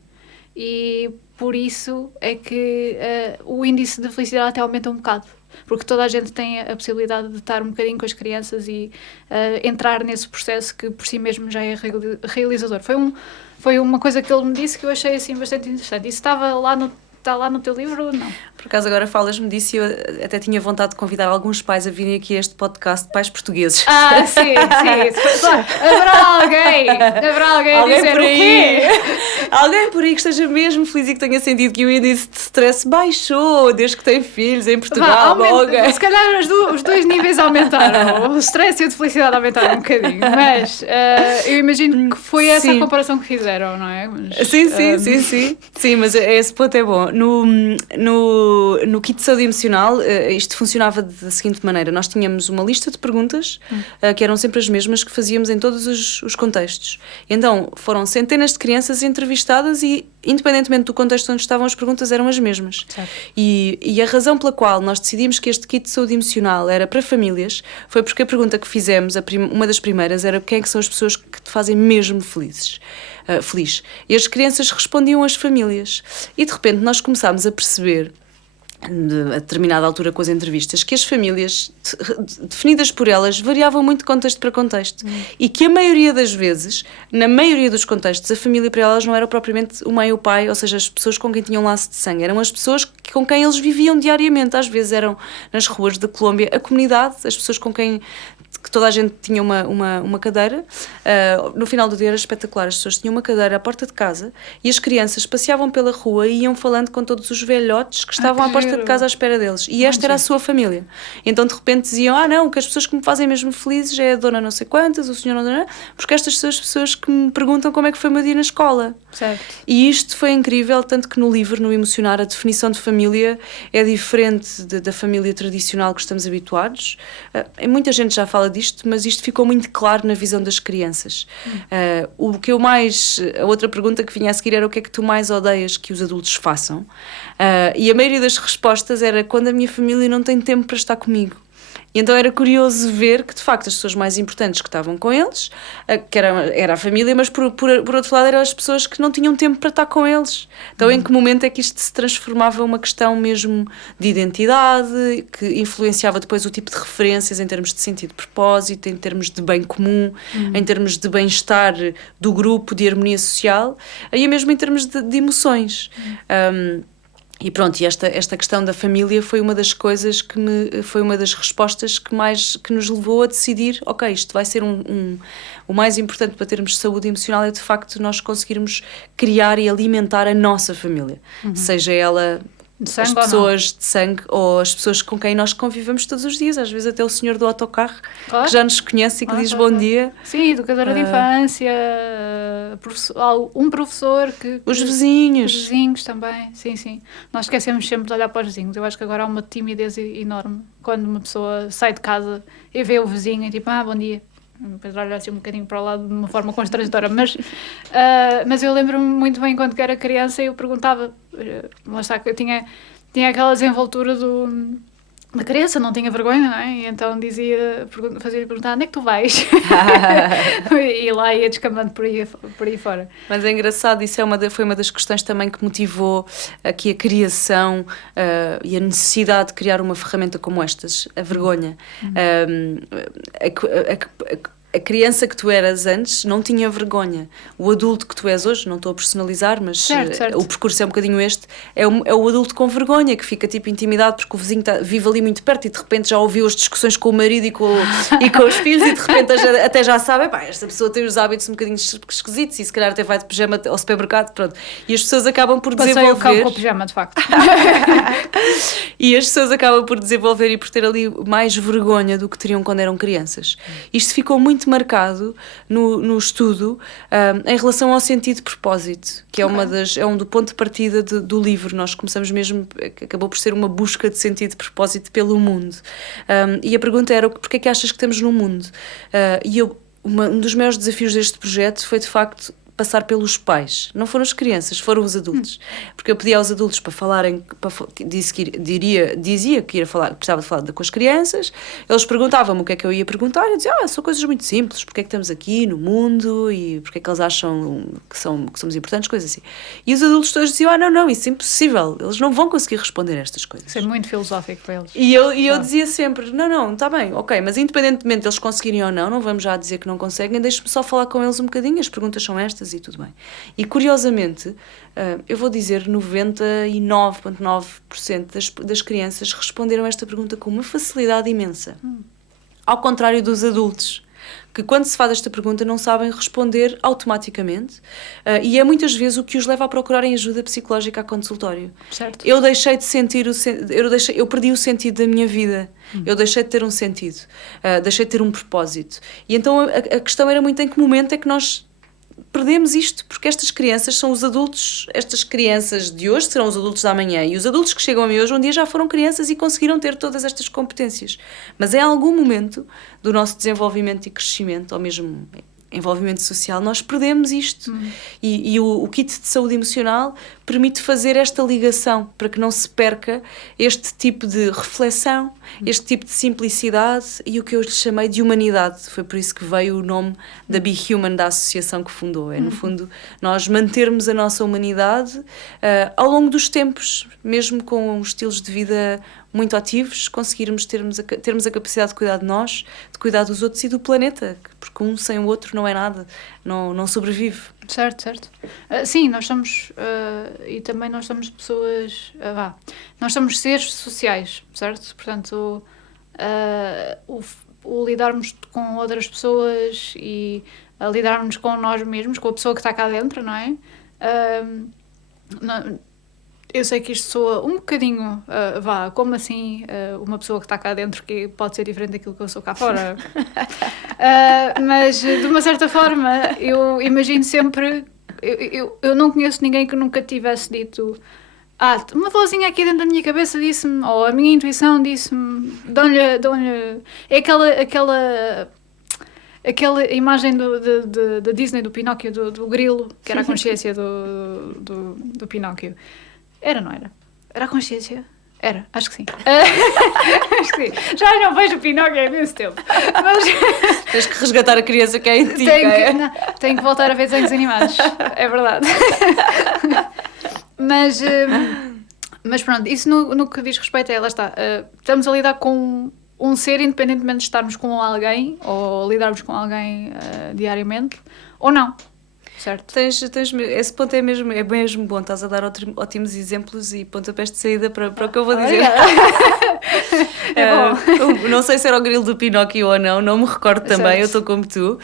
E por isso é que o índice de felicidade até aumenta um bocado, porque toda a gente tem a possibilidade de estar um bocadinho com as crianças e entrar nesse processo que por si mesmo já é realizador. Foi uma coisa que ele me disse que eu achei assim bastante interessante. Isso está lá no teu livro ou não? Por acaso agora falas-me disso e eu até tinha vontade de convidar alguns pais a virem aqui a este podcast, pais portugueses. Sim. Haverá alguém a dizer por o quê? Alguém por aí que esteja mesmo feliz e que tenha sentido que o índice de stress baixou desde que tem filhos em Portugal. Se calhar os dois níveis aumentaram. O stress e a de felicidade aumentaram um bocadinho. Mas eu imagino que foi essa a comparação que fizeram, não é? Mas, Sim, mas esse ponto é bom. No kit de saúde emocional, isto funcionava da seguinte maneira: nós tínhamos uma lista de perguntas que eram sempre as mesmas, que fazíamos em todos os contextos. Então foram centenas de crianças entrevistadas e, independentemente do contexto onde estavam, as perguntas eram as mesmas. E a razão pela qual nós decidimos que este kit de saúde emocional era para famílias foi porque a pergunta que fizemos, uma das primeiras, era quem é que são as pessoas que te fazem mesmo feliz. E as crianças respondiam as famílias. E de repente nós começámos a perceber, a determinada altura com as entrevistas, que as famílias definidas por elas variavam muito de contexto para contexto e que a maioria das vezes, na maioria dos contextos, a família para elas não era propriamente o mãe e o pai, ou seja, as pessoas com quem tinham laço de sangue, eram as pessoas com quem eles viviam diariamente. Às vezes eram nas ruas da Colômbia a comunidade, as pessoas com quem que toda a gente tinha uma cadeira. No final do dia era espetacular, as pessoas tinham uma cadeira à porta de casa e as crianças passeavam pela rua e iam falando com todos os velhotes que estavam à porta de casa à espera deles, e esta era a sua família. Então de repente diziam, não, que as pessoas que me fazem mesmo felizes é a dona não sei quantas, o senhor não, porque estas são as pessoas que me perguntam como é que foi o meu dia na escola. Certo. E isto foi incrível, tanto que no livro, no Emocionar, a definição de família é diferente da família tradicional que estamos habituados. Muita gente já fala disto, mas isto ficou muito claro na visão das crianças. crianças. O que eu mais... A outra pergunta que vinha a seguir era o que é que tu mais odeias que os adultos façam? E a maioria das respostas era quando a minha família não tem tempo para estar comigo. E então era curioso ver que, de facto, as pessoas mais importantes que estavam com eles, que era a família, mas por outro lado eram as pessoas que não tinham tempo para estar com eles. Então em que momento é que isto se transformava uma questão mesmo de identidade, que influenciava depois o tipo de referências em termos de sentido de propósito, em termos de bem comum, em termos de bem-estar do grupo, de harmonia social, e mesmo em termos de emoções. E pronto, e esta questão da família foi uma das coisas foi uma das respostas que nos levou a decidir, ok, isto vai ser o mais importante para termos saúde emocional é de facto nós conseguirmos criar e alimentar a nossa família, seja ela as pessoas de sangue ou as pessoas com quem nós convivemos todos os dias, às vezes até o senhor do autocarro, que já nos conhece e que diz bom dia. Sim, educadora de infância, um professor que... Os vizinhos. Os vizinhos também, sim. Nós esquecemos sempre de olhar para os vizinhos. Eu acho que agora há uma timidez enorme quando uma pessoa sai de casa e vê o vizinho e tipo, bom dia. Depois olha assim um bocadinho para o lado de uma forma constrangedora, mas eu lembro-me muito bem quando era criança eu perguntava, lá está, que eu tinha aquela desenvoltura da criança, não tinha vergonha, não é? E então fazia-lhe perguntar, onde é que tu vais? E lá ia descambando por aí fora. Mas é engraçado, isso foi uma das questões também que motivou aqui a criação e a necessidade de criar uma ferramenta como estas, a vergonha. A criança que tu eras antes não tinha vergonha. O adulto que tu és hoje, não estou a personalizar, mas certo. O percurso é um bocadinho este, é o adulto com vergonha, que fica tipo intimidado porque o vizinho vive ali muito perto e de repente já ouviu as discussões com o marido e com os filhos e de repente até já sabe, esta pessoa tem os hábitos um bocadinho esquisitos e se calhar até vai de pijama ao supermercado, pronto. E as pessoas acabam por desenvolver... Passei o cão com o pijama, de facto. E as pessoas acabam por desenvolver e por ter ali mais vergonha do que teriam quando eram crianças. Isto ficou muito marcado no estudo em relação ao sentido de propósito, que é um do ponto de partida do livro. Nós começamos mesmo, acabou por ser uma busca de sentido de propósito pelo mundo. E a pergunta era, porquê é que achas que estamos no mundo? Um dos maiores desafios deste projeto foi de facto passar pelos pais, não foram as crianças, foram os adultos, porque eu pedi aos adultos para falarem, dizia que precisava de falar com as crianças, eles perguntavam-me o que é que eu ia perguntar, eu dizia, são coisas muito simples, porque é que estamos aqui no mundo e porque é que eles acham que somos importantes, coisas assim. E os adultos todos diziam, não, isso é impossível, eles não vão conseguir responder a estas coisas. Isso é muito filosófico para eles. E eu dizia sempre, não, está bem, ok, mas independentemente de eles conseguirem ou não vamos já dizer que não conseguem, deixe-me só falar com eles um bocadinho, as perguntas são estas e tudo bem. E curiosamente, eu vou dizer 99,9% das crianças responderam a esta pergunta com uma facilidade imensa. Ao contrário dos adultos, que quando se faz esta pergunta não sabem responder automaticamente e é muitas vezes o que os leva a procurarem ajuda psicológica a consultório. Certo. Eu deixei de sentir eu perdi o sentido da minha vida. Eu deixei de ter um sentido, deixei de ter um propósito. E então a questão era muito em que momento é que nós perdemos isto, porque estas crianças são os adultos, estas crianças de hoje serão os adultos da amanhã, e os adultos que chegam a mim hoje um dia já foram crianças e conseguiram ter todas estas competências, mas em algum momento do nosso desenvolvimento e crescimento, ou mesmo envolvimento social, nós perdemos isto. E o kit de saúde emocional permite fazer esta ligação para que não se perca este tipo de reflexão, este tipo de simplicidade e o que eu lhe chamei de humanidade. Foi por isso que veio o nome da Be Human, da associação que fundou. É, no fundo, nós mantermos a nossa humanidade ao longo dos tempos, mesmo com estilos de vida muito ativos, conseguirmos termos a capacidade de cuidar de nós, de cuidar dos outros e do planeta, porque um sem o outro não é nada, não sobrevive. Certo. Sim, nós somos, e também nós somos pessoas, nós somos seres sociais, certo? Portanto, o lidarmos com outras pessoas e lidarmos com nós mesmos, com a pessoa que está cá dentro, não é? Eu sei que isto soa um bocadinho, como assim uma pessoa que está cá dentro que pode ser diferente daquilo que eu sou cá fora? Mas, de uma certa forma, eu imagino sempre... Eu não conheço ninguém que nunca tivesse dito... uma vozinha aqui dentro da minha cabeça disse-me, ou a minha intuição disse-me, dão-lhe... É aquela imagem da Disney, do Pinóquio, do grilo, que era a consciência do Pinóquio. Era, não era? Era a consciência? Era, acho que sim. Acho que sim. Já não vejo o Pinóquio há imenso tempo. Mas... Tens que resgatar a criança que é em ti. Tenho que voltar a ver desenhos animados. É verdade. Mas pronto, isso no que diz respeito a lá está. Estamos a lidar com um ser, independentemente de estarmos com alguém ou lidarmos com alguém diariamente, ou não. Certo. Esse ponto é mesmo bom. Estás a dar ótimos exemplos e pontapés de saída para o que eu vou dizer. Não sei se era o grilo do Pinóquio ou não me recordo também, certo. Eu estou como tu.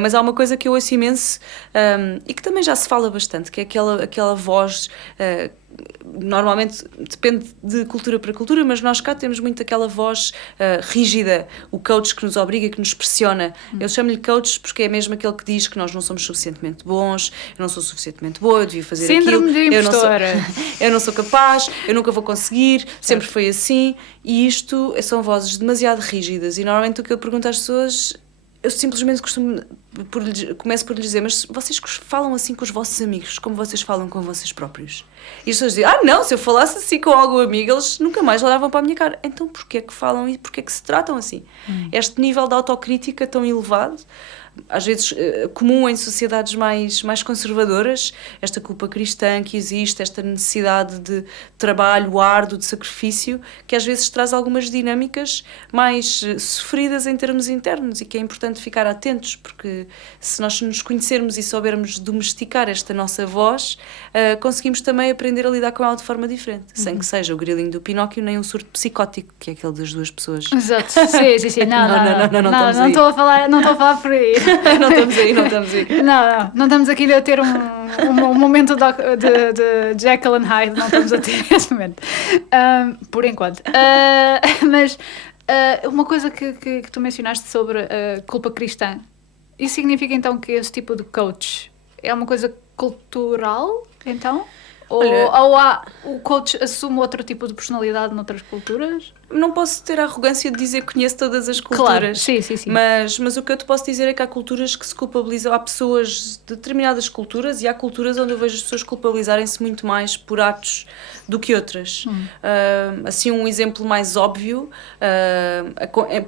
Mas há uma coisa que eu ouço imenso e que também já se fala bastante, que é aquela voz... normalmente depende de cultura para cultura, mas nós cá temos muito aquela voz rígida, o coach que nos obriga, que nos pressiona. Eu chamo-lhe coach porque é mesmo aquele que diz que nós não somos suficientemente bons, eu não sou suficientemente boa, eu devia fazer Síndrome aquilo, de impostora. eu não sou capaz, eu nunca vou conseguir, sempre foi assim, e isto são vozes demasiado rígidas, e normalmente o que eu pergunto às pessoas, eu simplesmente começo por lhes dizer, mas vocês falam assim com os vossos amigos, como vocês falam com vocês próprios? E as pessoas dizem, não, se eu falasse assim com algum amigo, eles nunca mais olhavam para a minha cara. Então porquê é que falam e porquê é que se tratam assim? Este nível de autocrítica tão elevado, às vezes comum em sociedades mais conservadoras, esta culpa cristã que existe, esta necessidade de trabalho árduo, de sacrifício, que às vezes traz algumas dinâmicas mais sofridas em termos internos e que é importante ficar atentos, porque se nós nos conhecermos e soubermos domesticar esta nossa voz, conseguimos também aprender a lidar com ela de forma diferente, sem que seja o grilinho do Pinóquio nem um surto psicótico, que é aquele das duas pessoas. Exato, sim. Não estou a falar por aí. Não estamos aí. Não estamos aqui a ter um momento de Jekyll and Hyde, não estamos a ter esse momento. Por enquanto. Mas uma coisa que tu mencionaste sobre a culpa cristã, isso significa então que esse tipo de coach é uma coisa cultural, então? Ou o coach assume outro tipo de personalidade noutras culturas? Não posso ter a arrogância de dizer que conheço todas as culturas. Claro, sim. Mas o que eu te posso dizer é que há culturas que se culpabilizam. Há pessoas de determinadas culturas e há culturas onde eu vejo as pessoas culpabilizarem-se muito mais por atos do que outras. Assim, um exemplo mais óbvio,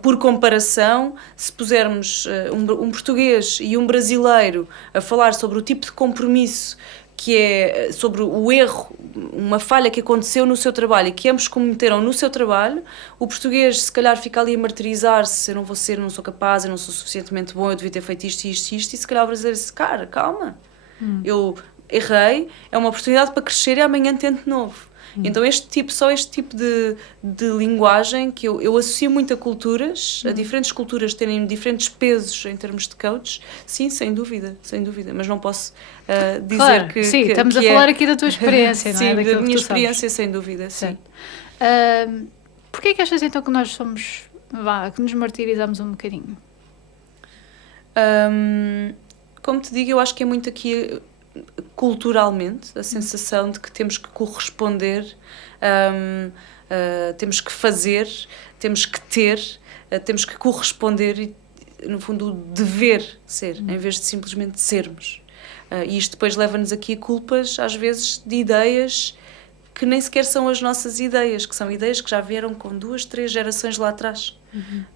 por comparação, se pusermos um português e um brasileiro a falar sobre o tipo de compromisso que é sobre o erro, uma falha que aconteceu no seu trabalho e que ambos cometeram no seu trabalho, o português se calhar fica ali a martirizar-se, eu não sou capaz, eu não sou suficientemente bom, eu devia ter feito isto, e se calhar o brasileiro diz, cara, calma, eu errei, é uma oportunidade para crescer e amanhã tento de novo. Então este tipo de linguagem que eu associo muito a culturas, a diferentes culturas terem diferentes pesos em termos de coach, sim, sem dúvida, mas não posso dizer claro, que... Sim, que estamos a falar aqui da tua experiência, não é? Sim, da minha experiência, sem dúvida, sim. Porquê é que achas então que nós que nos martirizamos um bocadinho? Como te digo, eu acho que é muito aqui... culturalmente, a sensação de que temos que corresponder, temos que fazer, temos que ter, temos que corresponder e, no fundo, o dever ser, em vez de simplesmente sermos. E isto depois leva-nos aqui a culpas, às vezes, de ideias que nem sequer são as nossas ideias, que são ideias que já vieram com 2, 3 gerações lá atrás.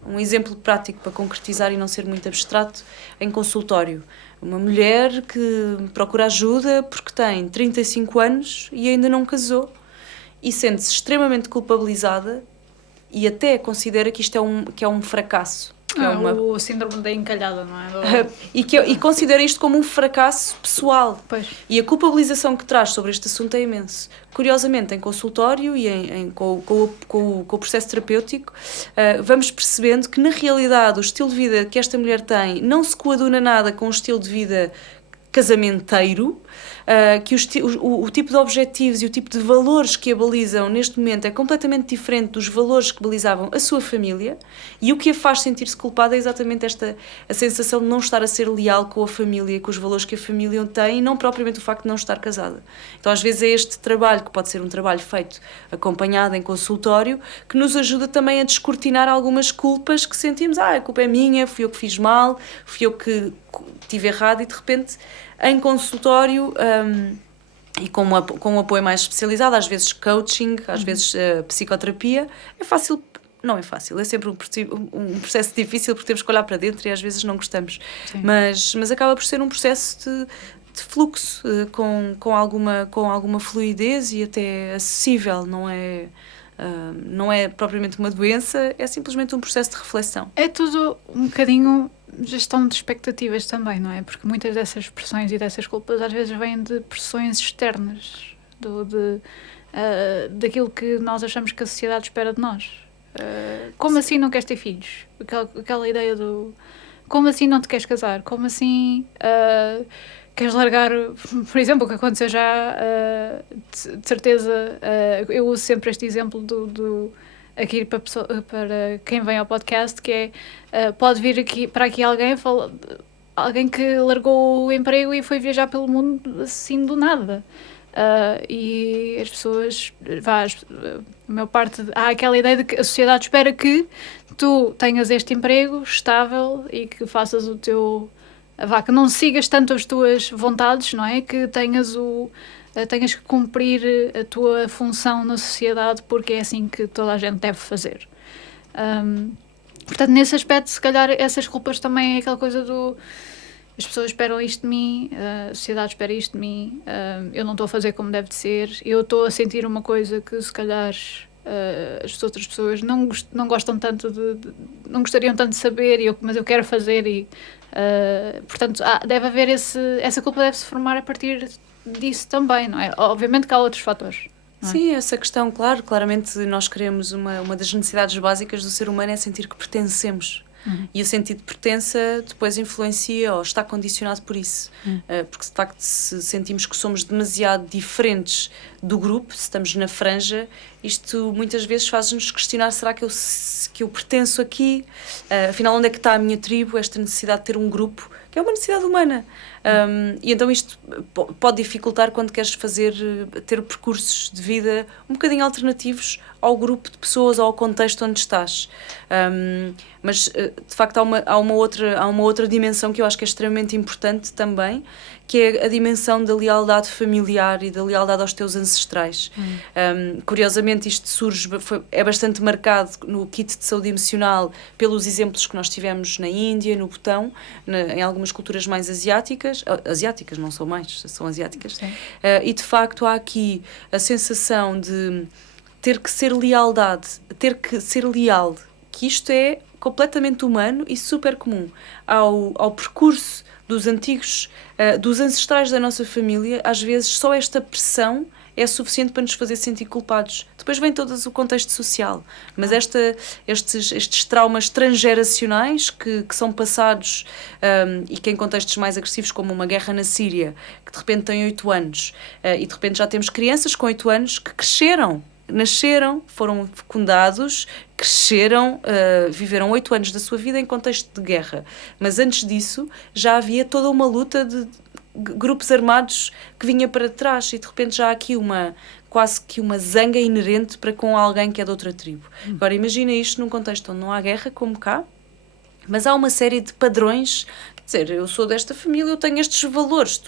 Um exemplo prático para concretizar e não ser muito abstrato, em consultório. Uma mulher que procura ajuda porque tem 35 anos e ainda não casou e sente-se extremamente culpabilizada e até considera que isto é um fracasso. O síndrome da encalhada, não é? E considera isto como um fracasso pessoal. Pois. E a culpabilização que traz sobre este assunto é imenso. Curiosamente, em consultório e com o processo terapêutico, vamos percebendo que, na realidade, o estilo de vida que esta mulher tem não se coaduna nada com o estilo de vida casamenteiro, que o tipo de objetivos e o tipo de valores que a balizam neste momento é completamente diferente dos valores que balizavam a sua família, e o que a faz sentir-se culpada é exatamente a sensação de não estar a ser leal com a família, com os valores que a família tem, e não propriamente o facto de não estar casada. Então às vezes é este trabalho, que pode ser um trabalho feito acompanhado em consultório, que nos ajuda também a descortinar algumas culpas que sentimos, a culpa é minha, fui eu que fiz mal, fui eu que estive errado, e de repente em consultório e com um apoio mais especializado, às vezes coaching, às vezes psicoterapia, é fácil. Não é fácil, é sempre um processo difícil, porque temos que olhar para dentro e às vezes não gostamos. Mas acaba por ser um processo de fluxo, com alguma fluidez e até acessível, não é propriamente uma doença, é simplesmente um processo de reflexão. É tudo um bocadinho gestão de expectativas também, não é? Porque muitas dessas pressões e dessas culpas às vezes vêm de pressões externas, daquilo que nós achamos que a sociedade espera de nós. Como assim não queres ter filhos? Aquela ideia do... Como assim não te queres casar? Como assim queres largar... Por exemplo, o que aconteceu já, de certeza... eu uso sempre este exemplo aqui para quem vem ao podcast, que é... pode vir para aqui alguém que largou o emprego e foi viajar pelo mundo assim do nada. E as pessoas, a maior parte, há aquela ideia de que a sociedade espera que tu tenhas este emprego estável e que faças o teu, que não sigas tanto as tuas vontades, não é? Que tenhas que cumprir a tua função na sociedade, porque é assim que toda a gente deve fazer. Portanto, nesse aspecto, se calhar essas culpas também é aquela coisa do... As pessoas esperam isto de mim, a sociedade espera isto de mim, eu não estou a fazer como deve de ser, eu estou a sentir uma coisa que se calhar as outras pessoas não gostam tanto não gostariam tanto de saber, mas eu quero fazer, e portanto deve haver essa culpa deve-se formar a partir disso também, não é? Obviamente que há outros fatores. Sim, essa questão, claramente nós queremos uma das necessidades básicas do ser humano é sentir que pertencemos. E o sentido de pertença depois influencia ou está condicionado por isso. Porque de facto, se sentimos que somos demasiado diferentes do grupo, se estamos na franja, isto muitas vezes faz-nos questionar: será que eu pertenço aqui? Afinal, onde é que está a minha tribo? Esta necessidade de ter um grupo, que é uma necessidade humana. E então isto pode dificultar quando queres ter percursos de vida um bocadinho alternativos ao grupo de pessoas ou ao contexto onde estás. Mas de facto há uma outra dimensão que eu acho que é extremamente importante também, que é a dimensão da lealdade familiar e da lealdade aos teus ancestrais. Curiosamente isto é bastante marcado no kit de saúde emocional pelos exemplos que nós tivemos na Índia, no Butão, em algumas culturas mais asiáticas, não são mais, são asiáticas. E de facto há aqui a sensação de ter que ser leal, que isto é completamente humano e super comum ao percurso dos antigos, dos ancestrais da nossa família. Às vezes só esta pressão é suficiente para nos fazer sentir culpados. Depois vem todo o contexto social, mas estes traumas transgeracionais que são passados, e que em contextos mais agressivos, como uma guerra na Síria, que de repente tem 8 anos, e de repente já temos crianças com 8 anos que nasceram, foram fecundados, cresceram, viveram 8 anos da sua vida em contexto de guerra. Mas antes disso já havia toda uma luta de grupos armados que vinha para trás, e de repente já há aqui quase que uma zanga inerente para com alguém que é de outra tribo. Agora imagina isto num contexto onde não há guerra como cá, mas há uma série de padrões. Quer dizer, eu sou desta família, eu tenho estes valores,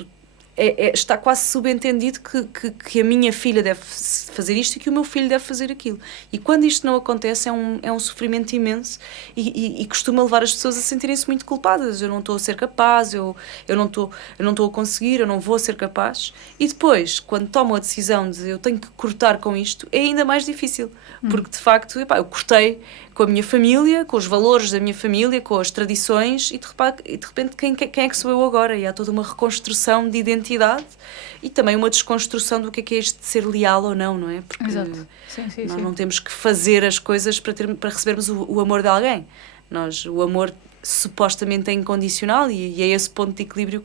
está quase subentendido que a minha filha deve fazer isto e que o meu filho deve fazer aquilo. E quando isto não acontece é um sofrimento imenso e costuma levar as pessoas a sentirem-se muito culpadas. Eu não estou a ser capaz, eu não estou a conseguir, eu não vou ser capaz. E depois, quando tomam a decisão de eu tenho que cortar com isto, é ainda mais difícil. Porque de facto, eu cortei com a minha família, com os valores da minha família, com as tradições, e de repente quem é que sou eu agora? E há toda uma reconstrução de identidade e também uma desconstrução do que é este de ser leal ou não é? Porque Exato. Sim. Não temos que fazer as coisas para recebermos o amor de alguém. O amor supostamente é incondicional, e é esse ponto de equilíbrio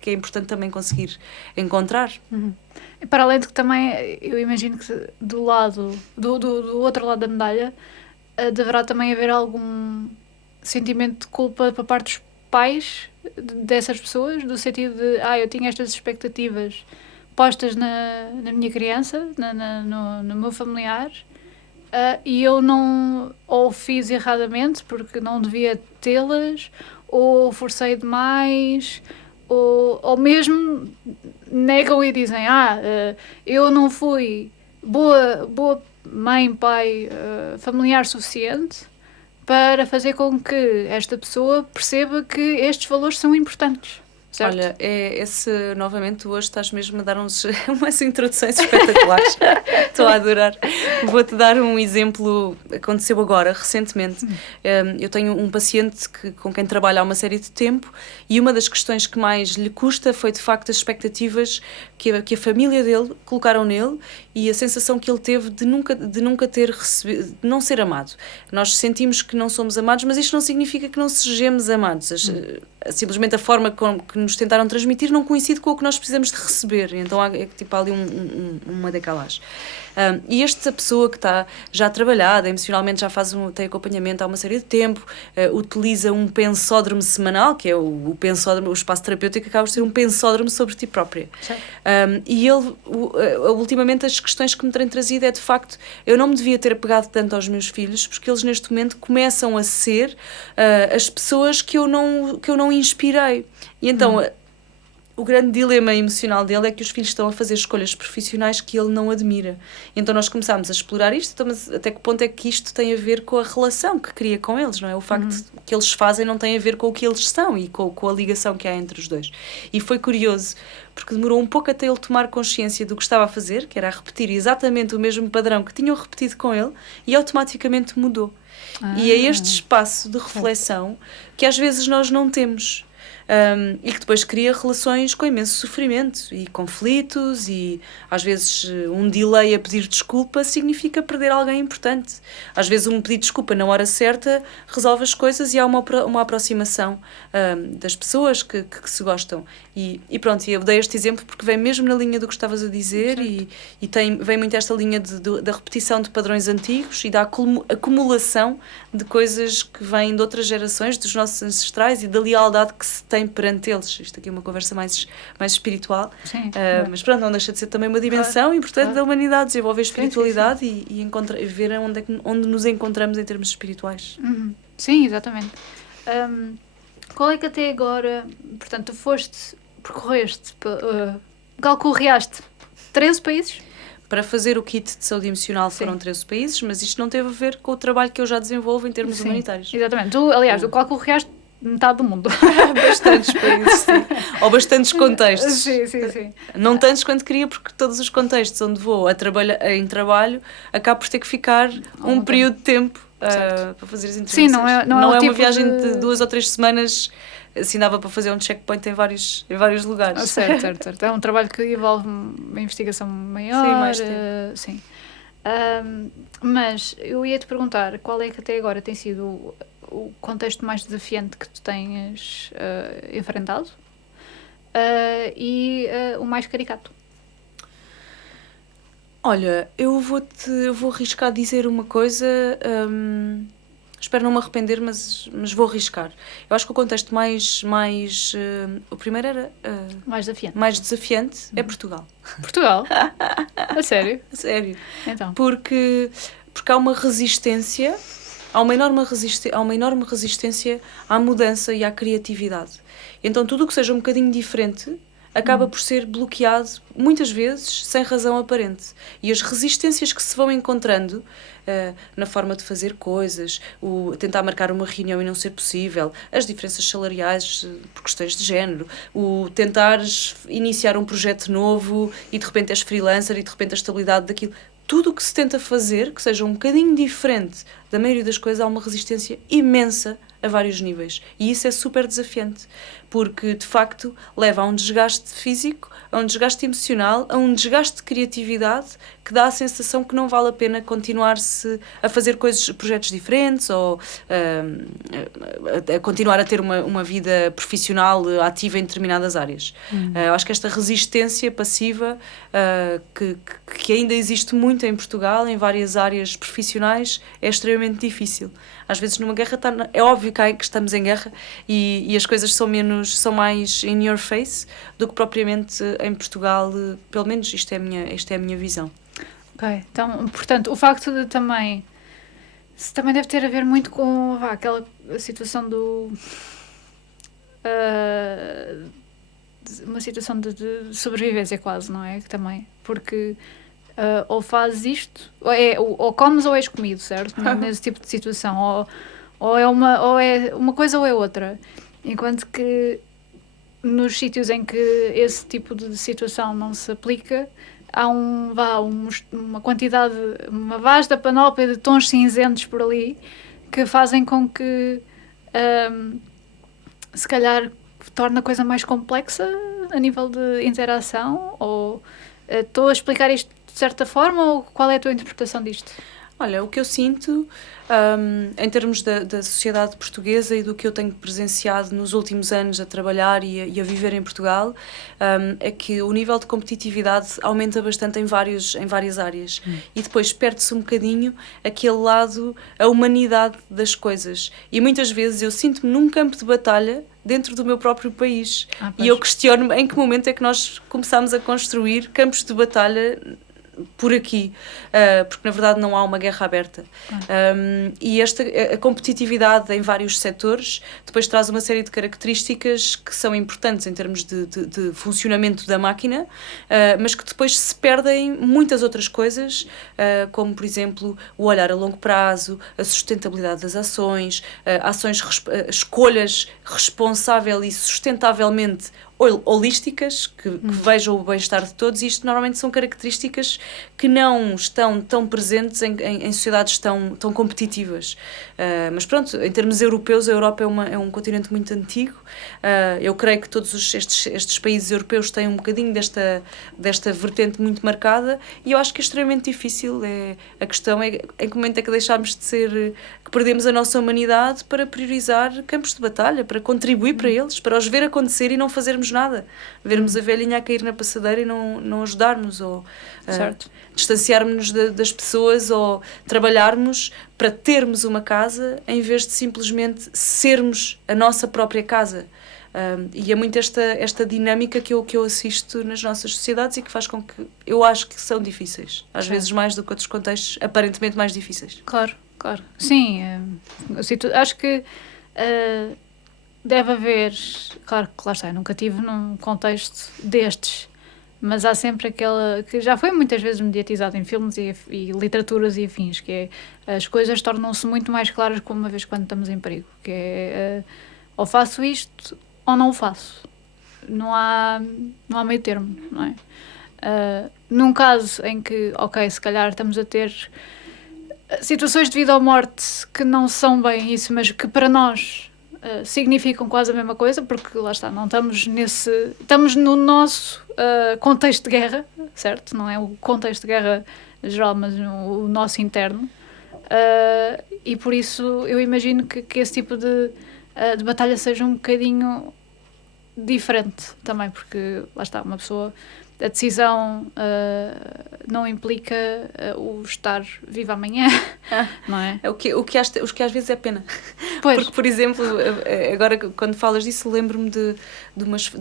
que é importante também conseguir encontrar. E para além de que também, eu imagino que do outro lado da medalha, deverá também haver algum sentimento de culpa para parte dos pais dessas pessoas, do sentido de, eu tinha estas expectativas postas na minha criança, no meu familiar, e eu não, ou fiz erradamente porque não devia tê-las, ou forcei demais, ou mesmo negam e dizem, eu não fui boa mãe, pai, familiar suficiente para fazer com que esta pessoa perceba que estes valores são importantes. Certo? Olha, novamente, hoje estás mesmo a dar umas introduções espetaculares. Estou a adorar. Vou-te dar um exemplo, aconteceu agora, recentemente. Eu tenho um paciente com quem trabalho há uma série de tempo e uma das questões que mais lhe custa foi, de facto, as expectativas que a família dele colocaram nele e a sensação que ele teve de nunca ter recebido, de não ser amado. Nós sentimos que não somos amados, mas isto não significa que não sejamos amados. Simplesmente a forma que nos tentaram transmitir não coincide com o que nós precisamos de receber. Então há ali uma decalagem. E esta pessoa que está já trabalhada, emocionalmente já tem acompanhamento há uma série de tempo, utiliza um pensódromo semanal, que é o pensódromo, o espaço terapêutico acaba de ser um pensódromo sobre ti própria. E ele, ultimamente, as questões que me têm trazido é, de facto, eu não me devia ter apegado tanto aos meus filhos, porque eles neste momento começam a ser as pessoas que eu não inspirei. E então o grande dilema emocional dele é que os filhos estão a fazer escolhas profissionais que ele não admira. Então nós começámos a explorar isto, então, mas até que ponto é que isto tem a ver com a relação que cria com eles, não é? O facto que eles fazem não tem a ver com o que eles são e com a ligação que há entre os dois. E foi curioso, porque demorou um pouco até ele tomar consciência do que estava a fazer, que era repetir exatamente o mesmo padrão que tinham repetido com ele, e automaticamente mudou. E é este espaço de reflexão que às vezes nós não temos. E que depois cria relações com imenso sofrimento e conflitos e às vezes um delay a pedir desculpa significa perder alguém importante. Às vezes um pedir desculpa na hora certa resolve as coisas e há uma aproximação das pessoas que se gostam. E pronto, eu dei este exemplo porque vem mesmo na linha do que estavas a dizer e vem muito esta linha da repetição de padrões antigos e da acumulação de coisas que vêm de outras gerações, dos nossos ancestrais e da lealdade que se tem perante eles. Isto aqui é uma conversa mais espiritual. Sim, mas pronto, não deixa de ser também uma dimensão importante da humanidade, desenvolver a espiritualidade e ver onde nos encontramos em termos espirituais. Sim, exatamente. Qual é que até agora, portanto, tu percorreste, calculreaste 13 países? Para fazer o kit de saúde emocional foram 13 países, mas isto não teve a ver com o trabalho que eu já desenvolvo em termos humanitários. Exatamente. Tu calculreaste metade do mundo. Bastantes países, sim. Ou bastantes contextos. Sim. Não tantos quanto queria, porque todos os contextos onde vou em trabalho, acabo por ter que ficar um período de tempo para fazer as entrevistas. Sim, não é uma viagem de 2 ou 3 semanas, assim dava para fazer um checkpoint em vários lugares. Certo. É um trabalho que envolve uma investigação maior. Sim, mais tempo. Sim. Mas eu ia-te perguntar qual é que até agora tem sido o contexto mais desafiante que tu tenhas enfrentado e o mais caricato. Olha, eu vou arriscar dizer uma coisa, espero não me arrepender, mas vou arriscar. Eu acho que o contexto mais o primeiro era mais desafiante é Portugal. Portugal? A sério? A sério. Então. Porque há uma resistência, há uma enorme resistência à mudança e à criatividade. Então tudo o que seja um bocadinho diferente acaba por ser bloqueado, muitas vezes, sem razão aparente. E as resistências que se vão encontrando na forma de fazer coisas, o tentar marcar uma reunião e não ser possível, as diferenças salariais por questões de género, o tentar iniciar um projeto novo e de repente és freelancer e de repente a estabilidade daquilo. Tudo o que se tenta fazer, que seja um bocadinho diferente da maioria das coisas, há uma resistência imensa a vários níveis. E isso é super desafiante. porque de facto leva a um desgaste físico, a um desgaste emocional, a um desgaste de criatividade que dá a sensação que não vale a pena continuar-se a fazer projetos diferentes ou a continuar a ter uma vida profissional ativa em determinadas áreas. Eu acho que esta resistência passiva que ainda existe muito em Portugal, em várias áreas profissionais, é extremamente difícil. Às vezes numa guerra é óbvio que estamos em guerra e as coisas são mais in your face do que propriamente em Portugal, pelo menos isto é a minha visão. Ok, então, portanto, o facto de também deve ter a ver muito com aquela situação uma situação de sobrevivência quase, não é? Que também, porque ou fazes isto, ou comes ou és comido, certo? Nesse tipo de situação, ou é uma coisa ou é outra. Enquanto que nos sítios em que esse tipo de situação não se aplica, há uma quantidade, uma vasta panóplia de tons cinzentos por ali que fazem com que se calhar torna a coisa mais complexa a nível de interação. Ou estou a explicar isto de certa forma, ou qual é a tua interpretação disto? Olha, o que eu sinto em termos da sociedade portuguesa e do que eu tenho presenciado nos últimos anos a trabalhar e a viver em Portugal, é que o nível de competitividade aumenta bastante em várias áreas. E depois perde-se um bocadinho aquele lado, a humanidade das coisas. E muitas vezes eu sinto-me num campo de batalha dentro do meu próprio país. E eu questiono-me em que momento é que nós começámos a construir campos de batalha por aqui, porque na verdade não há uma guerra aberta. E a competitividade em vários setores depois traz uma série de características que são importantes em termos de funcionamento da máquina, mas que depois se perdem muitas outras coisas, como por exemplo o olhar a longo prazo, a sustentabilidade das ações, escolhas responsável e sustentavelmente holísticas, que vejam o bem-estar de todos, e isto normalmente são características que não estão tão presentes em sociedades tão competitivas. Mas pronto, em termos europeus, a Europa é um continente muito antigo. Eu creio que todos estes países europeus têm um bocadinho desta vertente muito marcada, e eu acho que é extremamente difícil. A questão é em que momento é que deixamos de ser, que perdemos a nossa humanidade para priorizar campos de batalha, para contribuir para eles, para os ver acontecer e não fazermos nada, vermos a velhinha a cair na passadeira e não ajudarmos, ou distanciarmos-nos das pessoas, ou trabalharmos para termos uma casa em vez de simplesmente sermos a nossa própria casa. E é muito esta dinâmica que eu assisto nas nossas sociedades e que faz com que eu acho que são difíceis, às vezes mais do que outros contextos aparentemente mais difíceis. Claro. Sim, acho que deve haver, claro que lá está, eu nunca estive num contexto destes, mas há sempre aquela que já foi muitas vezes mediatizado em filmes e literaturas e afins, que é as coisas tornam-se muito mais claras uma vez quando estamos em perigo, que é ou faço isto ou não o faço, não há meio termo, não é? Num caso em que, ok, se calhar estamos a ter situações de vida ou morte que não são bem isso, mas que para nós significam quase a mesma coisa, porque lá está, não estamos estamos no nosso contexto de guerra, certo? Não é o contexto de guerra geral, mas o nosso interno, e por isso eu imagino que esse tipo de batalha seja um bocadinho diferente também, porque lá está, uma pessoa, a decisão não implica o estar vivo amanhã, não é? O que às vezes é pena. Pois. Porque, por exemplo, agora quando falas disso, lembro-me de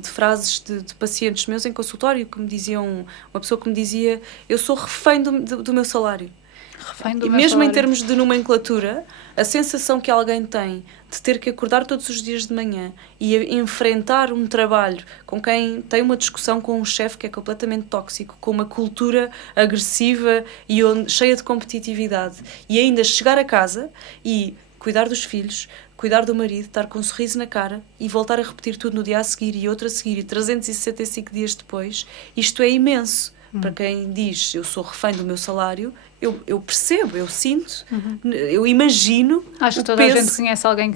frases de pacientes meus em consultório que me diziam, uma pessoa que me dizia: eu sou refém do meu salário. E mesmo em termos de nomenclatura, a sensação que alguém tem de ter que acordar todos os dias de manhã e enfrentar um trabalho com quem tem uma discussão com um chefe que é completamente tóxico, com uma cultura agressiva e cheia de competitividade, e ainda chegar a casa e cuidar dos filhos, cuidar do marido, estar com um sorriso na cara e voltar a repetir tudo no dia a seguir e outro a seguir e 365 dias depois, isto é imenso. Para quem diz eu sou refém do meu salário, eu percebo, eu sinto, eu imagino. Acho que toda a gente conhece alguém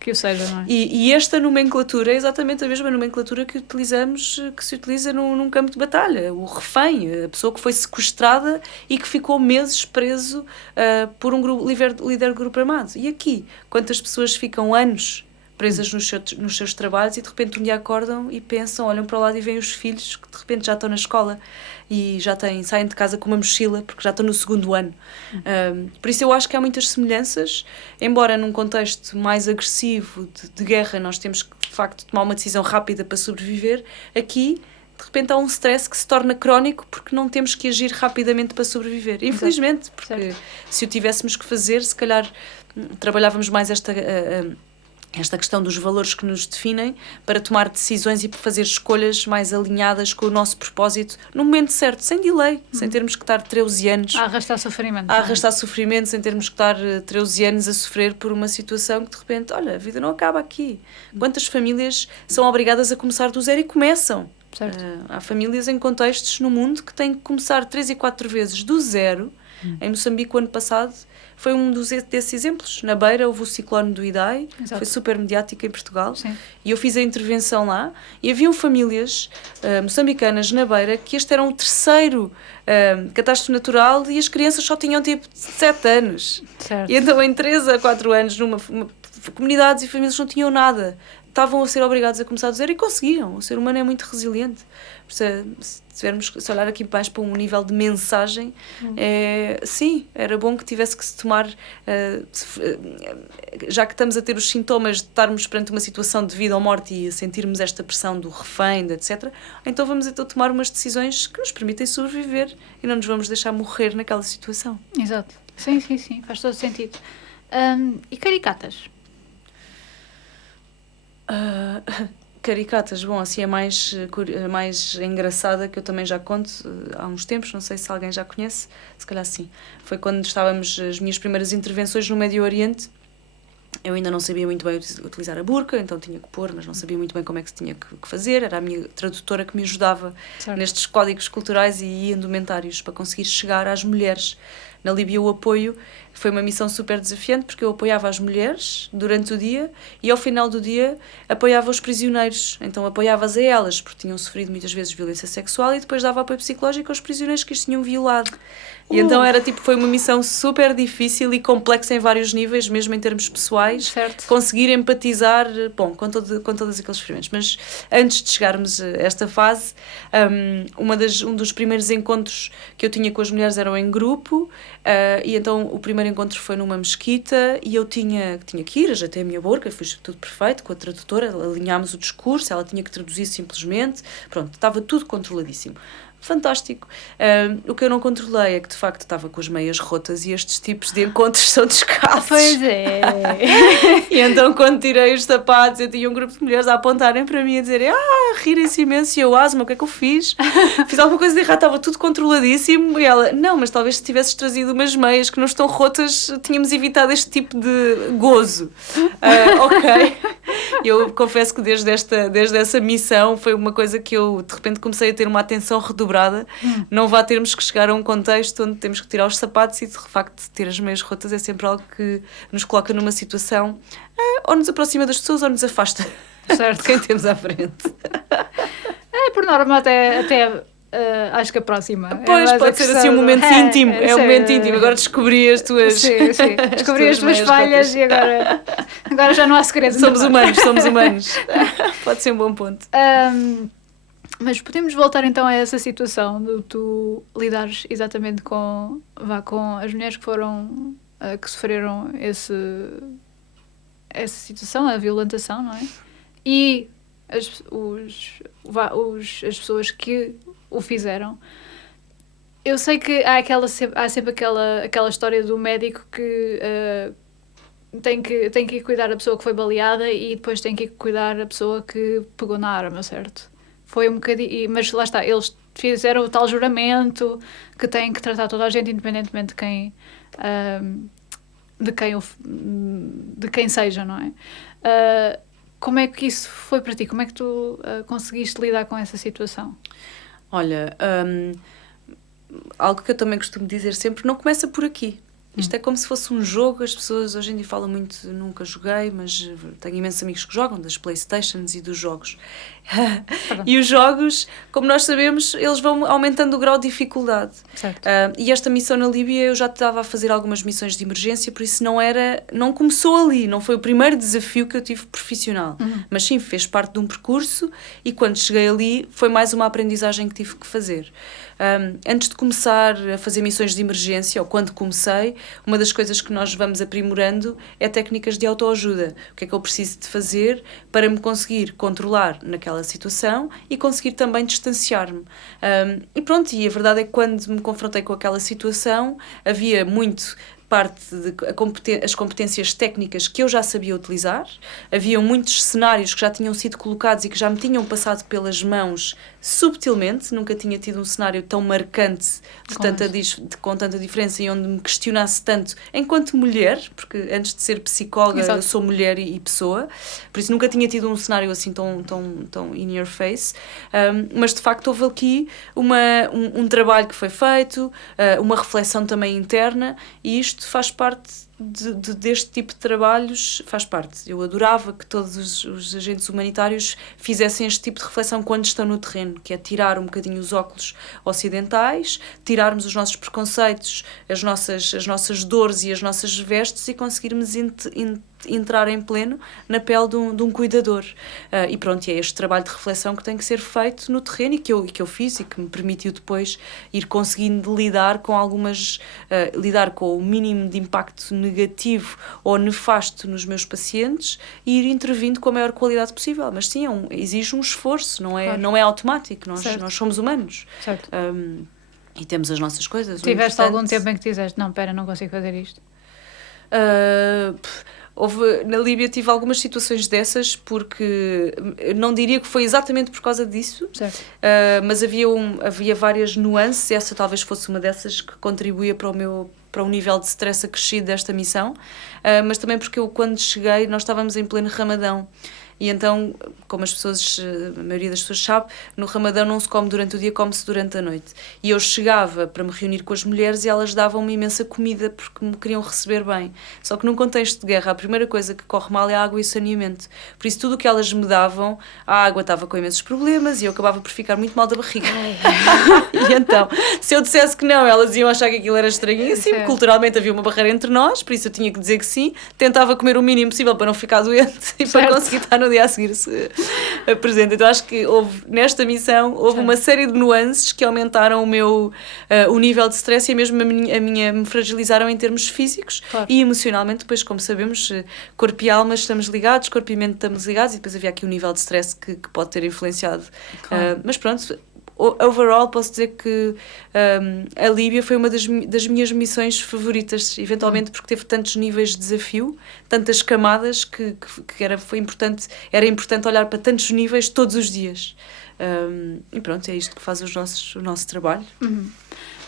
que o seja, não é? E esta nomenclatura é exatamente a mesma nomenclatura que se utiliza num campo de batalha. O refém, a pessoa que foi sequestrada e que ficou meses preso por um líder grupo armado. E aqui, quantas pessoas ficam anos presas nos seus trabalhos e de repente um dia acordam e pensam, olham para o lado e veem os filhos que de repente já estão na escola e saem de casa com uma mochila porque já estão no 2º ano. Por isso eu acho que há muitas semelhanças, embora num contexto mais agressivo de guerra nós temos que de facto tomar uma decisão rápida para sobreviver. Aqui de repente há um stress que se torna crónico porque não temos que agir rapidamente para sobreviver. Infelizmente, porque se o tivéssemos que fazer, se calhar trabalhávamos mais esta questão dos valores que nos definem para tomar decisões e para fazer escolhas mais alinhadas com o nosso propósito no momento certo, sem delay, sem termos que estar 13 anos a arrastar sofrimento. Sem termos que estar 13 anos a sofrer por uma situação que de repente, olha, a vida não acaba aqui. Quantas famílias são obrigadas a começar do zero e começam? Há famílias em contextos no mundo que têm que começar 3 e 4 vezes do zero. Em Moçambique, o ano passado, foi um desses exemplos. Na Beira houve o ciclone do Idai, foi super mediático em Portugal. Sim. E eu fiz a intervenção lá e haviam famílias moçambicanas na Beira que este era o 3º catástrofe natural e as crianças só tinham tipo 7 anos. Certo. E então em 3 a 4 anos comunidades e famílias não tinham nada. Estavam a ser obrigados a começar do zero e conseguiam. O ser humano é muito resiliente. Se olhar aqui mais para um nível de mensagem, sim, era bom que tivesse que se tomar, já que estamos a ter os sintomas de estarmos perante uma situação de vida ou morte e a sentirmos esta pressão do refém, etc., então vamos então tomar umas decisões que nos permitem sobreviver e não nos vamos deixar morrer naquela situação. Exato. Sim, faz todo sentido. E caricatas? Caricatas, bom, assim é mais engraçada, que eu também já conto há uns tempos, não sei se alguém já conhece, se calhar sim. Foi quando estávamos as minhas primeiras intervenções no Médio Oriente. Eu ainda não sabia muito bem utilizar a burca, então tinha que pôr, mas não sabia muito bem como é que se tinha que fazer. Era a minha tradutora que me ajudava nestes códigos culturais e indumentários para conseguir chegar às mulheres. Na Líbia o apoio foi uma missão super desafiante porque eu apoiava as mulheres durante o dia e ao final do dia apoiava os prisioneiros. Então apoiava-as a elas porque tinham sofrido muitas vezes violência sexual e depois dava apoio psicológico aos prisioneiros que os tinham violado. E então foi uma missão super difícil e complexa em vários níveis, mesmo em termos pessoais. Certo. Conseguir empatizar, bom, com todos aqueles sofrimentos. Mas antes de chegarmos a esta fase, um dos primeiros encontros que eu tinha com as mulheres eram em grupo, e então o primeiro encontro foi numa mesquita e eu tinha que ir, ajeitei a minha boca, fiz tudo perfeito com a tradutora, alinhámos o discurso, ela tinha que traduzir simplesmente, pronto, estava tudo controladíssimo. Fantástico. O que eu não controlei é que de facto estava com as meias rotas e estes tipos de encontros são descalços. Pois é. E então quando tirei os sapatos eu tinha um grupo de mulheres a apontarem para mim a dizerem rirem-se imenso e eu, Asma, o que é que eu fiz? Fiz alguma coisa de errado, estava tudo controladíssimo e ela, não, mas talvez se tivesses trazido umas meias que não estão rotas tínhamos evitado este tipo de gozo. Ok. Eu confesso que desde essa missão foi uma coisa que eu de repente comecei a ter uma atenção redobrada. Não vá termos que chegar a um contexto onde temos que tirar os sapatos e de facto ter as meias rotas é sempre algo que nos coloca numa situação ou nos aproxima das pessoas ou nos afasta de quem temos à frente. Por norma até acho que a próxima. Pois, pode ser assim um momento íntimo. É um momento íntimo. Agora descobri as tuas... Sim. Descobri as tuas falhas e agora já não há segredo. Somos humanos. Pode ser um bom ponto. Mas podemos voltar então a essa situação de tu lidares exatamente com as mulheres que sofreram essa situação, a violentação, não é? E as pessoas que o fizeram. Eu sei que há sempre aquela história do médico que tem que ir cuidar da pessoa que foi baleada e depois tem que ir cuidar da pessoa que pegou na arma, certo? Foi um bocadinho... Mas lá está, eles fizeram o tal juramento que têm que tratar toda a gente, independentemente de quem seja, não é? Como é que isso foi para ti? Como é que tu conseguiste lidar com essa situação? Olha, algo que eu também costumo dizer sempre, não começa por aqui. Isto é como se fosse um jogo. As pessoas hoje em dia falam muito, nunca joguei, mas tenho imensos amigos que jogam, das Playstations e dos jogos. E os jogos, como nós sabemos, eles vão aumentando o grau de dificuldade. E esta missão na Líbia, eu já estava a fazer algumas missões de emergência, por isso não começou ali, não foi o primeiro desafio que eu tive profissional. Mas sim, fez parte de um percurso, e quando cheguei ali foi mais uma aprendizagem que tive que fazer. Antes de começar a fazer missões de emergência, ou quando comecei, uma das coisas que nós vamos aprimorando é técnicas de autoajuda. O que é que eu preciso de fazer para me conseguir controlar naquela situação e conseguir também distanciar-me. E pronto, e a verdade é que quando me confrontei com aquela situação, havia muito parte as competências técnicas que eu já sabia utilizar, havia muitos cenários que já tinham sido colocados e que já me tinham passado pelas mãos subtilmente, nunca tinha tido um cenário tão marcante com tanta diferença e onde me questionasse tanto enquanto mulher, porque antes de ser psicóloga eu sou mulher e pessoa, por isso nunca tinha tido um cenário assim tão in your face, mas de facto houve aqui um trabalho que foi feito, uma reflexão também interna, e isto faz parte deste tipo de trabalhos, faz parte. Eu adorava que todos os agentes humanitários fizessem este tipo de reflexão quando estão no terreno, que é tirar um bocadinho os óculos ocidentais, tirarmos os nossos preconceitos, as nossas dores e as nossas vestes, e conseguirmos entrar em pleno na pele de um cuidador. E pronto, é este trabalho de reflexão que tem que ser feito no terreno, e que eu fiz, e que me permitiu depois ir conseguindo lidar com o mínimo de impacto negativo ou nefasto nos meus pacientes, e ir intervindo com a maior qualidade possível. Mas sim, exige um esforço, não é automático, nós somos humanos. Certo. E temos as nossas coisas. Tiveste algum tempo em que dizeste, não consigo fazer isto? Na Líbia tive algumas situações dessas, porque não diria que foi exatamente por causa disso, mas havia várias nuances, e essa talvez fosse uma dessas que contribuía para o nível de stress acrescido desta missão, mas também porque quando cheguei, nós estávamos em pleno Ramadão. E então, como a maioria das pessoas sabe, no Ramadão não se come durante o dia, come-se durante a noite. E eu chegava para me reunir com as mulheres e elas davam-me imensa comida porque me queriam receber bem. Só que num contexto de guerra, a primeira coisa que corre mal é a água e o saneamento. Por isso, tudo o que elas me davam, a água estava com imensos problemas e eu acabava por ficar muito mal da barriga. E então, se eu dissesse que não, elas iam achar que aquilo era estranhíssimo. Culturalmente havia uma barreira entre nós, por isso eu tinha que dizer que sim. Tentava comer o mínimo possível para não ficar doente e para conseguir estar no dia a seguir presente. Então acho que nesta missão houve uma série de nuances que aumentaram o nível de stress, e mesmo me fragilizaram em termos físicos e emocionalmente. Depois, como sabemos, corpo e alma estamos ligados, corpo e mente estamos ligados, e depois havia aqui um nível de stress que pode ter influenciado. Mas pronto, overall posso dizer que a Líbia foi uma das minhas missões favoritas, eventualmente porque teve tantos níveis de desafio, tantas camadas, que era importante olhar para tantos níveis todos os dias. E pronto, é isto que faz o nosso trabalho.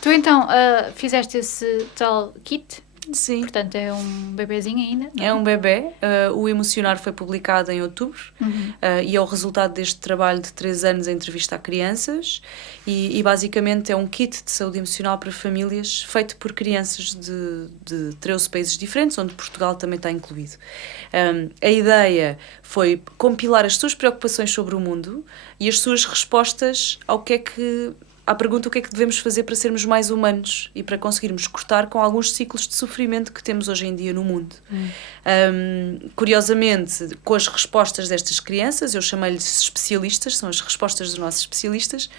Tu então fizeste esse tal kit? Sim. Portanto, é um bebezinho ainda? Não? É um bebê. O Emocionar foi publicado em outubro, e é o resultado deste trabalho de 3 anos em entrevista a crianças, e basicamente é um kit de saúde emocional para famílias feito por crianças de 13 países diferentes, onde Portugal também está incluído. A ideia foi compilar as suas preocupações sobre o mundo e as suas respostas à pergunta o que é que devemos fazer para sermos mais humanos e para conseguirmos cortar com alguns ciclos de sofrimento que temos hoje em dia no mundo. Curiosamente, com as respostas destas crianças, eu chamei-lhes especialistas, são as respostas dos nossos especialistas,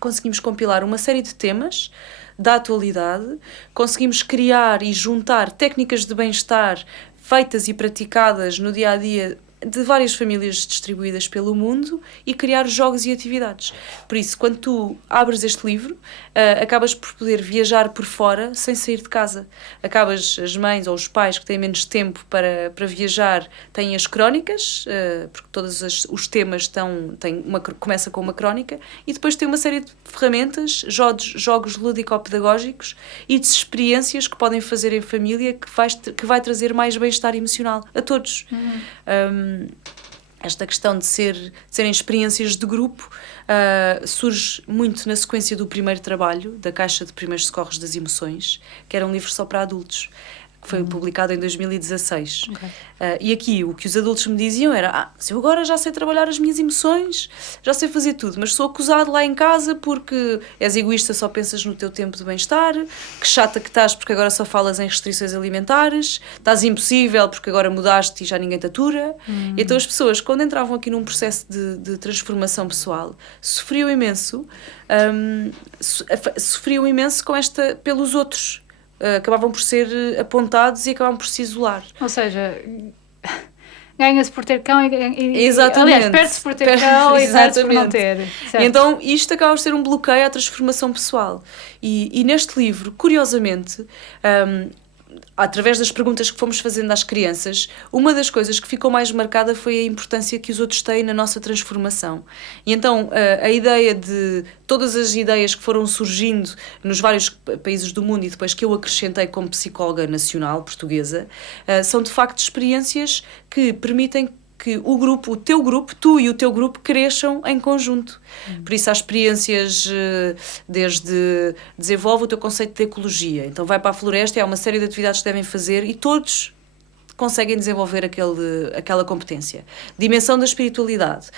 conseguimos compilar uma série de temas da atualidade, conseguimos criar e juntar técnicas de bem-estar feitas e praticadas no dia-a-dia de várias famílias distribuídas pelo mundo, e criar jogos e atividades. Por isso, quando tu abres este livro, acabas por poder viajar por fora sem sair de casa. As mães ou os pais que têm menos tempo para viajar têm as crónicas, porque todos os temas começa com uma crónica, e depois tem uma série de ferramentas, jogos lúdico-pedagógicos e de experiências que podem fazer em família, que vai trazer mais bem-estar emocional a todos. esta questão de serem experiências de grupo surge muito na sequência do primeiro trabalho, da Caixa de Primeiros Socorros das Emoções, que era um livro só para adultos, que foi publicado em 2016. Ok. E aqui o que os adultos me diziam era: se eu agora já sei trabalhar as minhas emoções, já sei fazer tudo, mas sou acusado lá em casa porque és egoísta, só pensas no teu tempo de bem-estar, que chata que estás porque agora só falas em restrições alimentares, estás impossível porque agora mudaste e já ninguém te atura. E então as pessoas, quando entravam aqui num processo de transformação pessoal, sofriam imenso com pelos outros. Acabavam por ser apontados e acabavam por se isolar. Ou seja, ganha-se por ter cão Exatamente. Aliás, perde-se por ter cão e perde-se por não ter. E então isto acaba por ser um bloqueio à transformação pessoal. E neste livro, curiosamente, através das perguntas que fomos fazendo às crianças, uma das coisas que ficou mais marcada foi a importância que os outros têm na nossa transformação. E então a ideia de todas as ideias que foram surgindo nos vários países do mundo e depois que eu acrescentei como psicóloga nacional portuguesa, são de facto experiências que permitem que o teu grupo, tu e o teu grupo, cresçam em conjunto. Por isso há experiências desde desenvolve o teu conceito de ecologia. Então vai para a floresta e há uma série de atividades que devem fazer e todos conseguem desenvolver aquela competência. Dimensão da espiritualidade.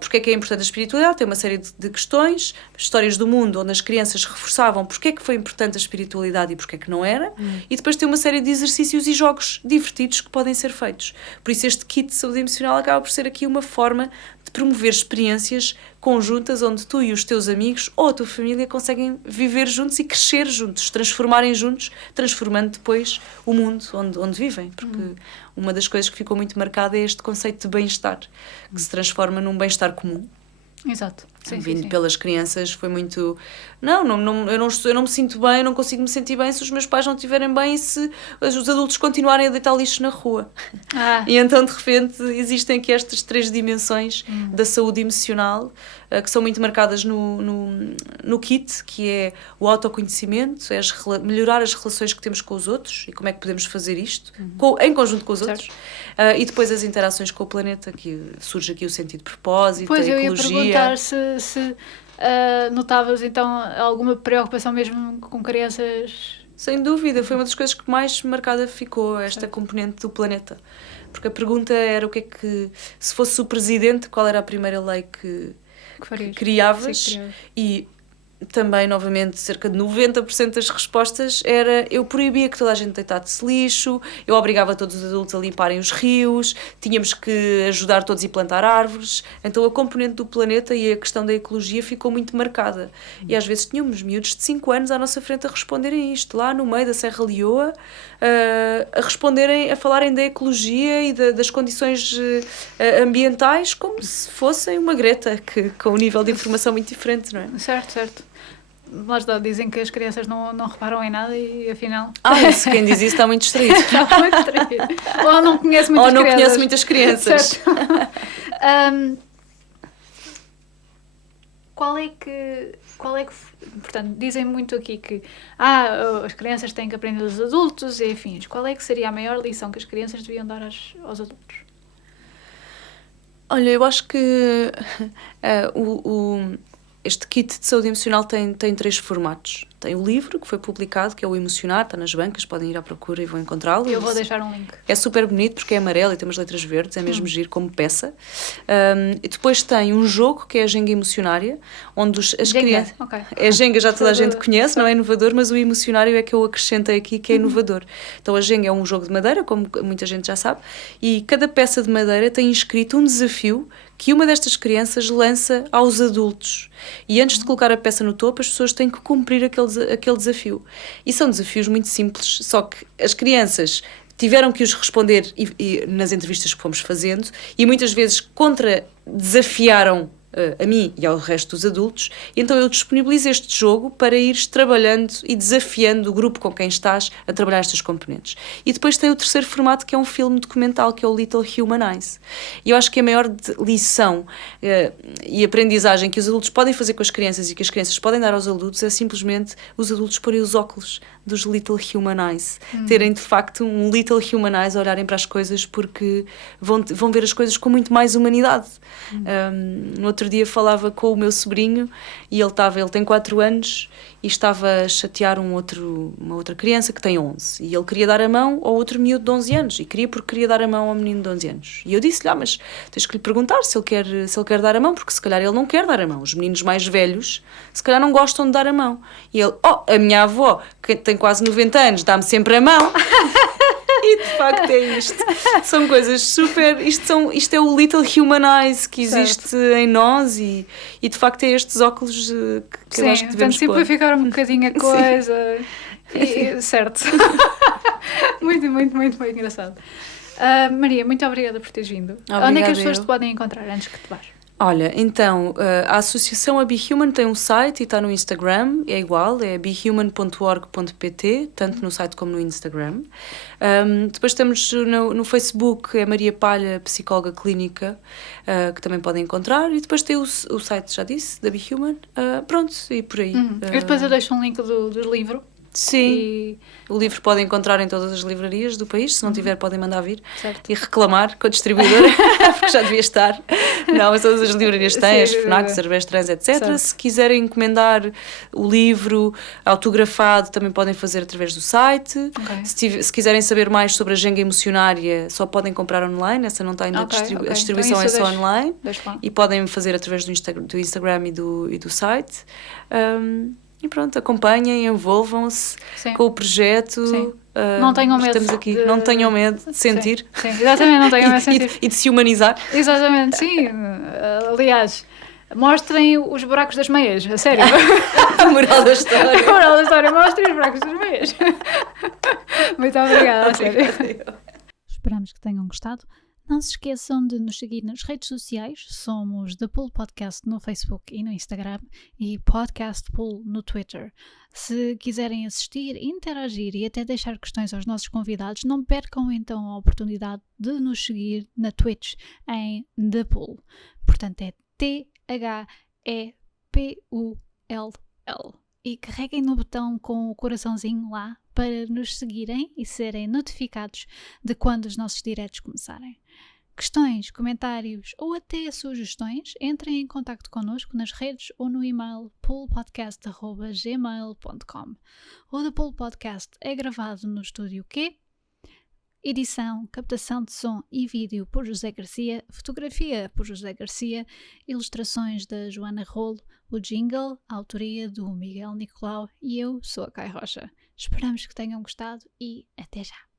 Porque é que é importante a espiritualidade? Tem uma série de questões, histórias do mundo onde as crianças reforçavam porque é que foi importante a espiritualidade e porque é que não era, e depois tem uma série de exercícios e jogos divertidos que podem ser feitos. Por isso este kit de saúde emocional acaba por ser aqui uma forma de promover experiências conjuntas onde tu e os teus amigos ou a tua família conseguem viver juntos e crescer juntos, transformarem juntos, transformando depois o mundo onde vivem. Porque uma das coisas que ficou muito marcada é este conceito de bem-estar, que se transforma num bem-estar comum. Exato. Sim, Vindo pelas crianças foi muito... eu não me sinto bem, eu não consigo me sentir bem se os meus pais não estiverem bem e se os adultos continuarem a deitar lixo na rua. E então, de repente, existem aqui estas 3 dimensões da saúde emocional que são muito marcadas no kit, que é o autoconhecimento, é melhorar as relações que temos com os outros e como é que podemos fazer isto, em conjunto com os outros. E depois as interações com o planeta, que surge aqui o sentido de propósito, a ecologia. Pois, eu ia perguntar se notavas então alguma preocupação mesmo com crianças. Sem dúvida, foi uma das coisas que mais marcada ficou, esta componente do planeta. Porque a pergunta era o que é que, se fosse o presidente, qual era a primeira lei que criavas? Sim, e também, novamente, cerca de 90% das respostas era: eu proibia que toda a gente deitasse lixo, eu obrigava todos os adultos a limparem os rios, tínhamos que ajudar todos e plantar árvores. Então a componente do planeta e a questão da ecologia ficou muito marcada. E às vezes tínhamos miúdos de 5 anos à nossa frente a responderem a isto, lá no meio da Serra Leoa, a falarem da ecologia e das condições ambientais como se fossem uma Greta, com um nível de informação muito diferente, não é? Certo. Lá está, dizem que as crianças não reparam em nada e afinal... Isso, quem diz isso está muito distraído. Está muito distraído. Ou não conhece muitas crianças. Qual é que... Portanto, dizem muito aqui que as crianças têm que aprender dos adultos e afins. Qual é que seria a maior lição que as crianças deviam dar aos adultos? Olha, eu acho que este kit de saúde emocional tem 3 formatos. Tem o livro, que foi publicado, que é o Emocionar, está nas bancas, podem ir à procura e vão encontrá-lo. Eu vou deixar um link. É super bonito porque é amarelo e tem umas letras verdes, é mesmo giro como peça. E depois tem um jogo, que é a Jenga Emocionária, onde as crianças... Okay. É a Jenga, já toda a gente conhece, não é inovador, mas o Emocionário é que eu acrescentei aqui, que é inovador. Então a Jenga é um jogo de madeira, como muita gente já sabe, e cada peça de madeira tem inscrito um desafio que uma destas crianças lança aos adultos. E antes de colocar a peça no topo, as pessoas têm que cumprir aquele desafio. E são desafios muito simples, só que as crianças tiveram que os responder nas entrevistas que fomos fazendo e muitas vezes desafiaram a mim e ao resto dos adultos, e então eu disponibilizo este jogo para ires trabalhando e desafiando o grupo com quem estás a trabalhar estas componentes. E depois tem o terceiro formato, que é um filme documental, que é o Little Human Eyes. E eu acho que a maior lição e aprendizagem que os adultos podem fazer com as crianças e que as crianças podem dar aos adultos é simplesmente os adultos porem os óculos dos Little Human Eyes. Terem de facto um Little Human Eyes a olharem para as coisas, porque vão ver as coisas com muito mais humanidade. No outro dia falava com o meu sobrinho e ele tem 4 anos e estava a chatear uma outra criança que tem 11, e ele queria dar a mão ao outro miúdo de 11 anos, e queria dar a mão ao menino de 11 anos, e eu disse-lhe, mas tens que lhe perguntar se ele quer dar a mão, porque se calhar ele não quer dar a mão. Os meninos mais velhos se calhar não gostam de dar a mão. E ele, a minha avó, que tem quase 90 anos, dá-me sempre a mão. E de facto é isto. São coisas super... Isto é o Little Human Eyes que existe em nós, e de facto é estes óculos que eu acho que devemos pôr. Simplificar um bocadinho a coisa. Certo. Muito, muito, muito, muito engraçado. Maria, muito obrigada por teres vindo. Obrigada. Onde é que as pessoas te podem encontrar antes que te vás? Olha, então, a associação A Be Human tem um site e está no Instagram, é igual, é behuman.org.pt, tanto no site como no Instagram. Depois temos no Facebook, é Maria Palha, psicóloga clínica, que também podem encontrar, e depois tem o site, já disse, da Be Human, pronto, e por aí. E depois eu deixo um link do livro. Sim, o livro podem encontrar em todas as livrarias do país, se não tiver podem mandar vir. Certo. E reclamar com a distribuidora, porque já devia estar. Não, mas todas as livrarias têm, as FNAC, Cervés, Trans, etc. Certo. Se quiserem encomendar o livro autografado, também podem fazer através do site. Okay. Se quiserem saber mais sobre a Jenga Emocionária, só podem comprar online, essa não está ainda a distribuição, então, é só online. E podem fazer através do Instagram e do site. E pronto, acompanhem, envolvam-se com o projeto. Sim. Não tenham medo. Estamos aqui. Não tenham medo de sentir. Sim, exatamente, não tenham medo de sentir. E de se humanizar. Exatamente, sim. Aliás, mostrem os buracos das meias, a sério. A moral da história. A moral da história, mostrem os buracos das meias. Muito obrigada, a sério. Esperamos que tenham gostado. Não se esqueçam de nos seguir nas redes sociais. Somos The Pool Podcast no Facebook e no Instagram, e Podcast Pool no Twitter. Se quiserem assistir, interagir e até deixar questões aos nossos convidados, não percam então a oportunidade de nos seguir na Twitch em The Pool. Portanto, é THEPULL. E carreguem no botão com o coraçãozinho lá para nos seguirem e serem notificados de quando os nossos diretos começarem. Questões, comentários ou até sugestões, entrem em contacto connosco nas redes ou no e-mail poolpodcast@gmail.com. O The Pool Podcast é gravado no estúdio Q. Edição, captação de som e vídeo por José Garcia, fotografia por José Garcia, ilustrações da Joana Rolo, o jingle, a autoria do Miguel Nicolau, e eu sou a Kai Rocha. Esperamos que tenham gostado e até já!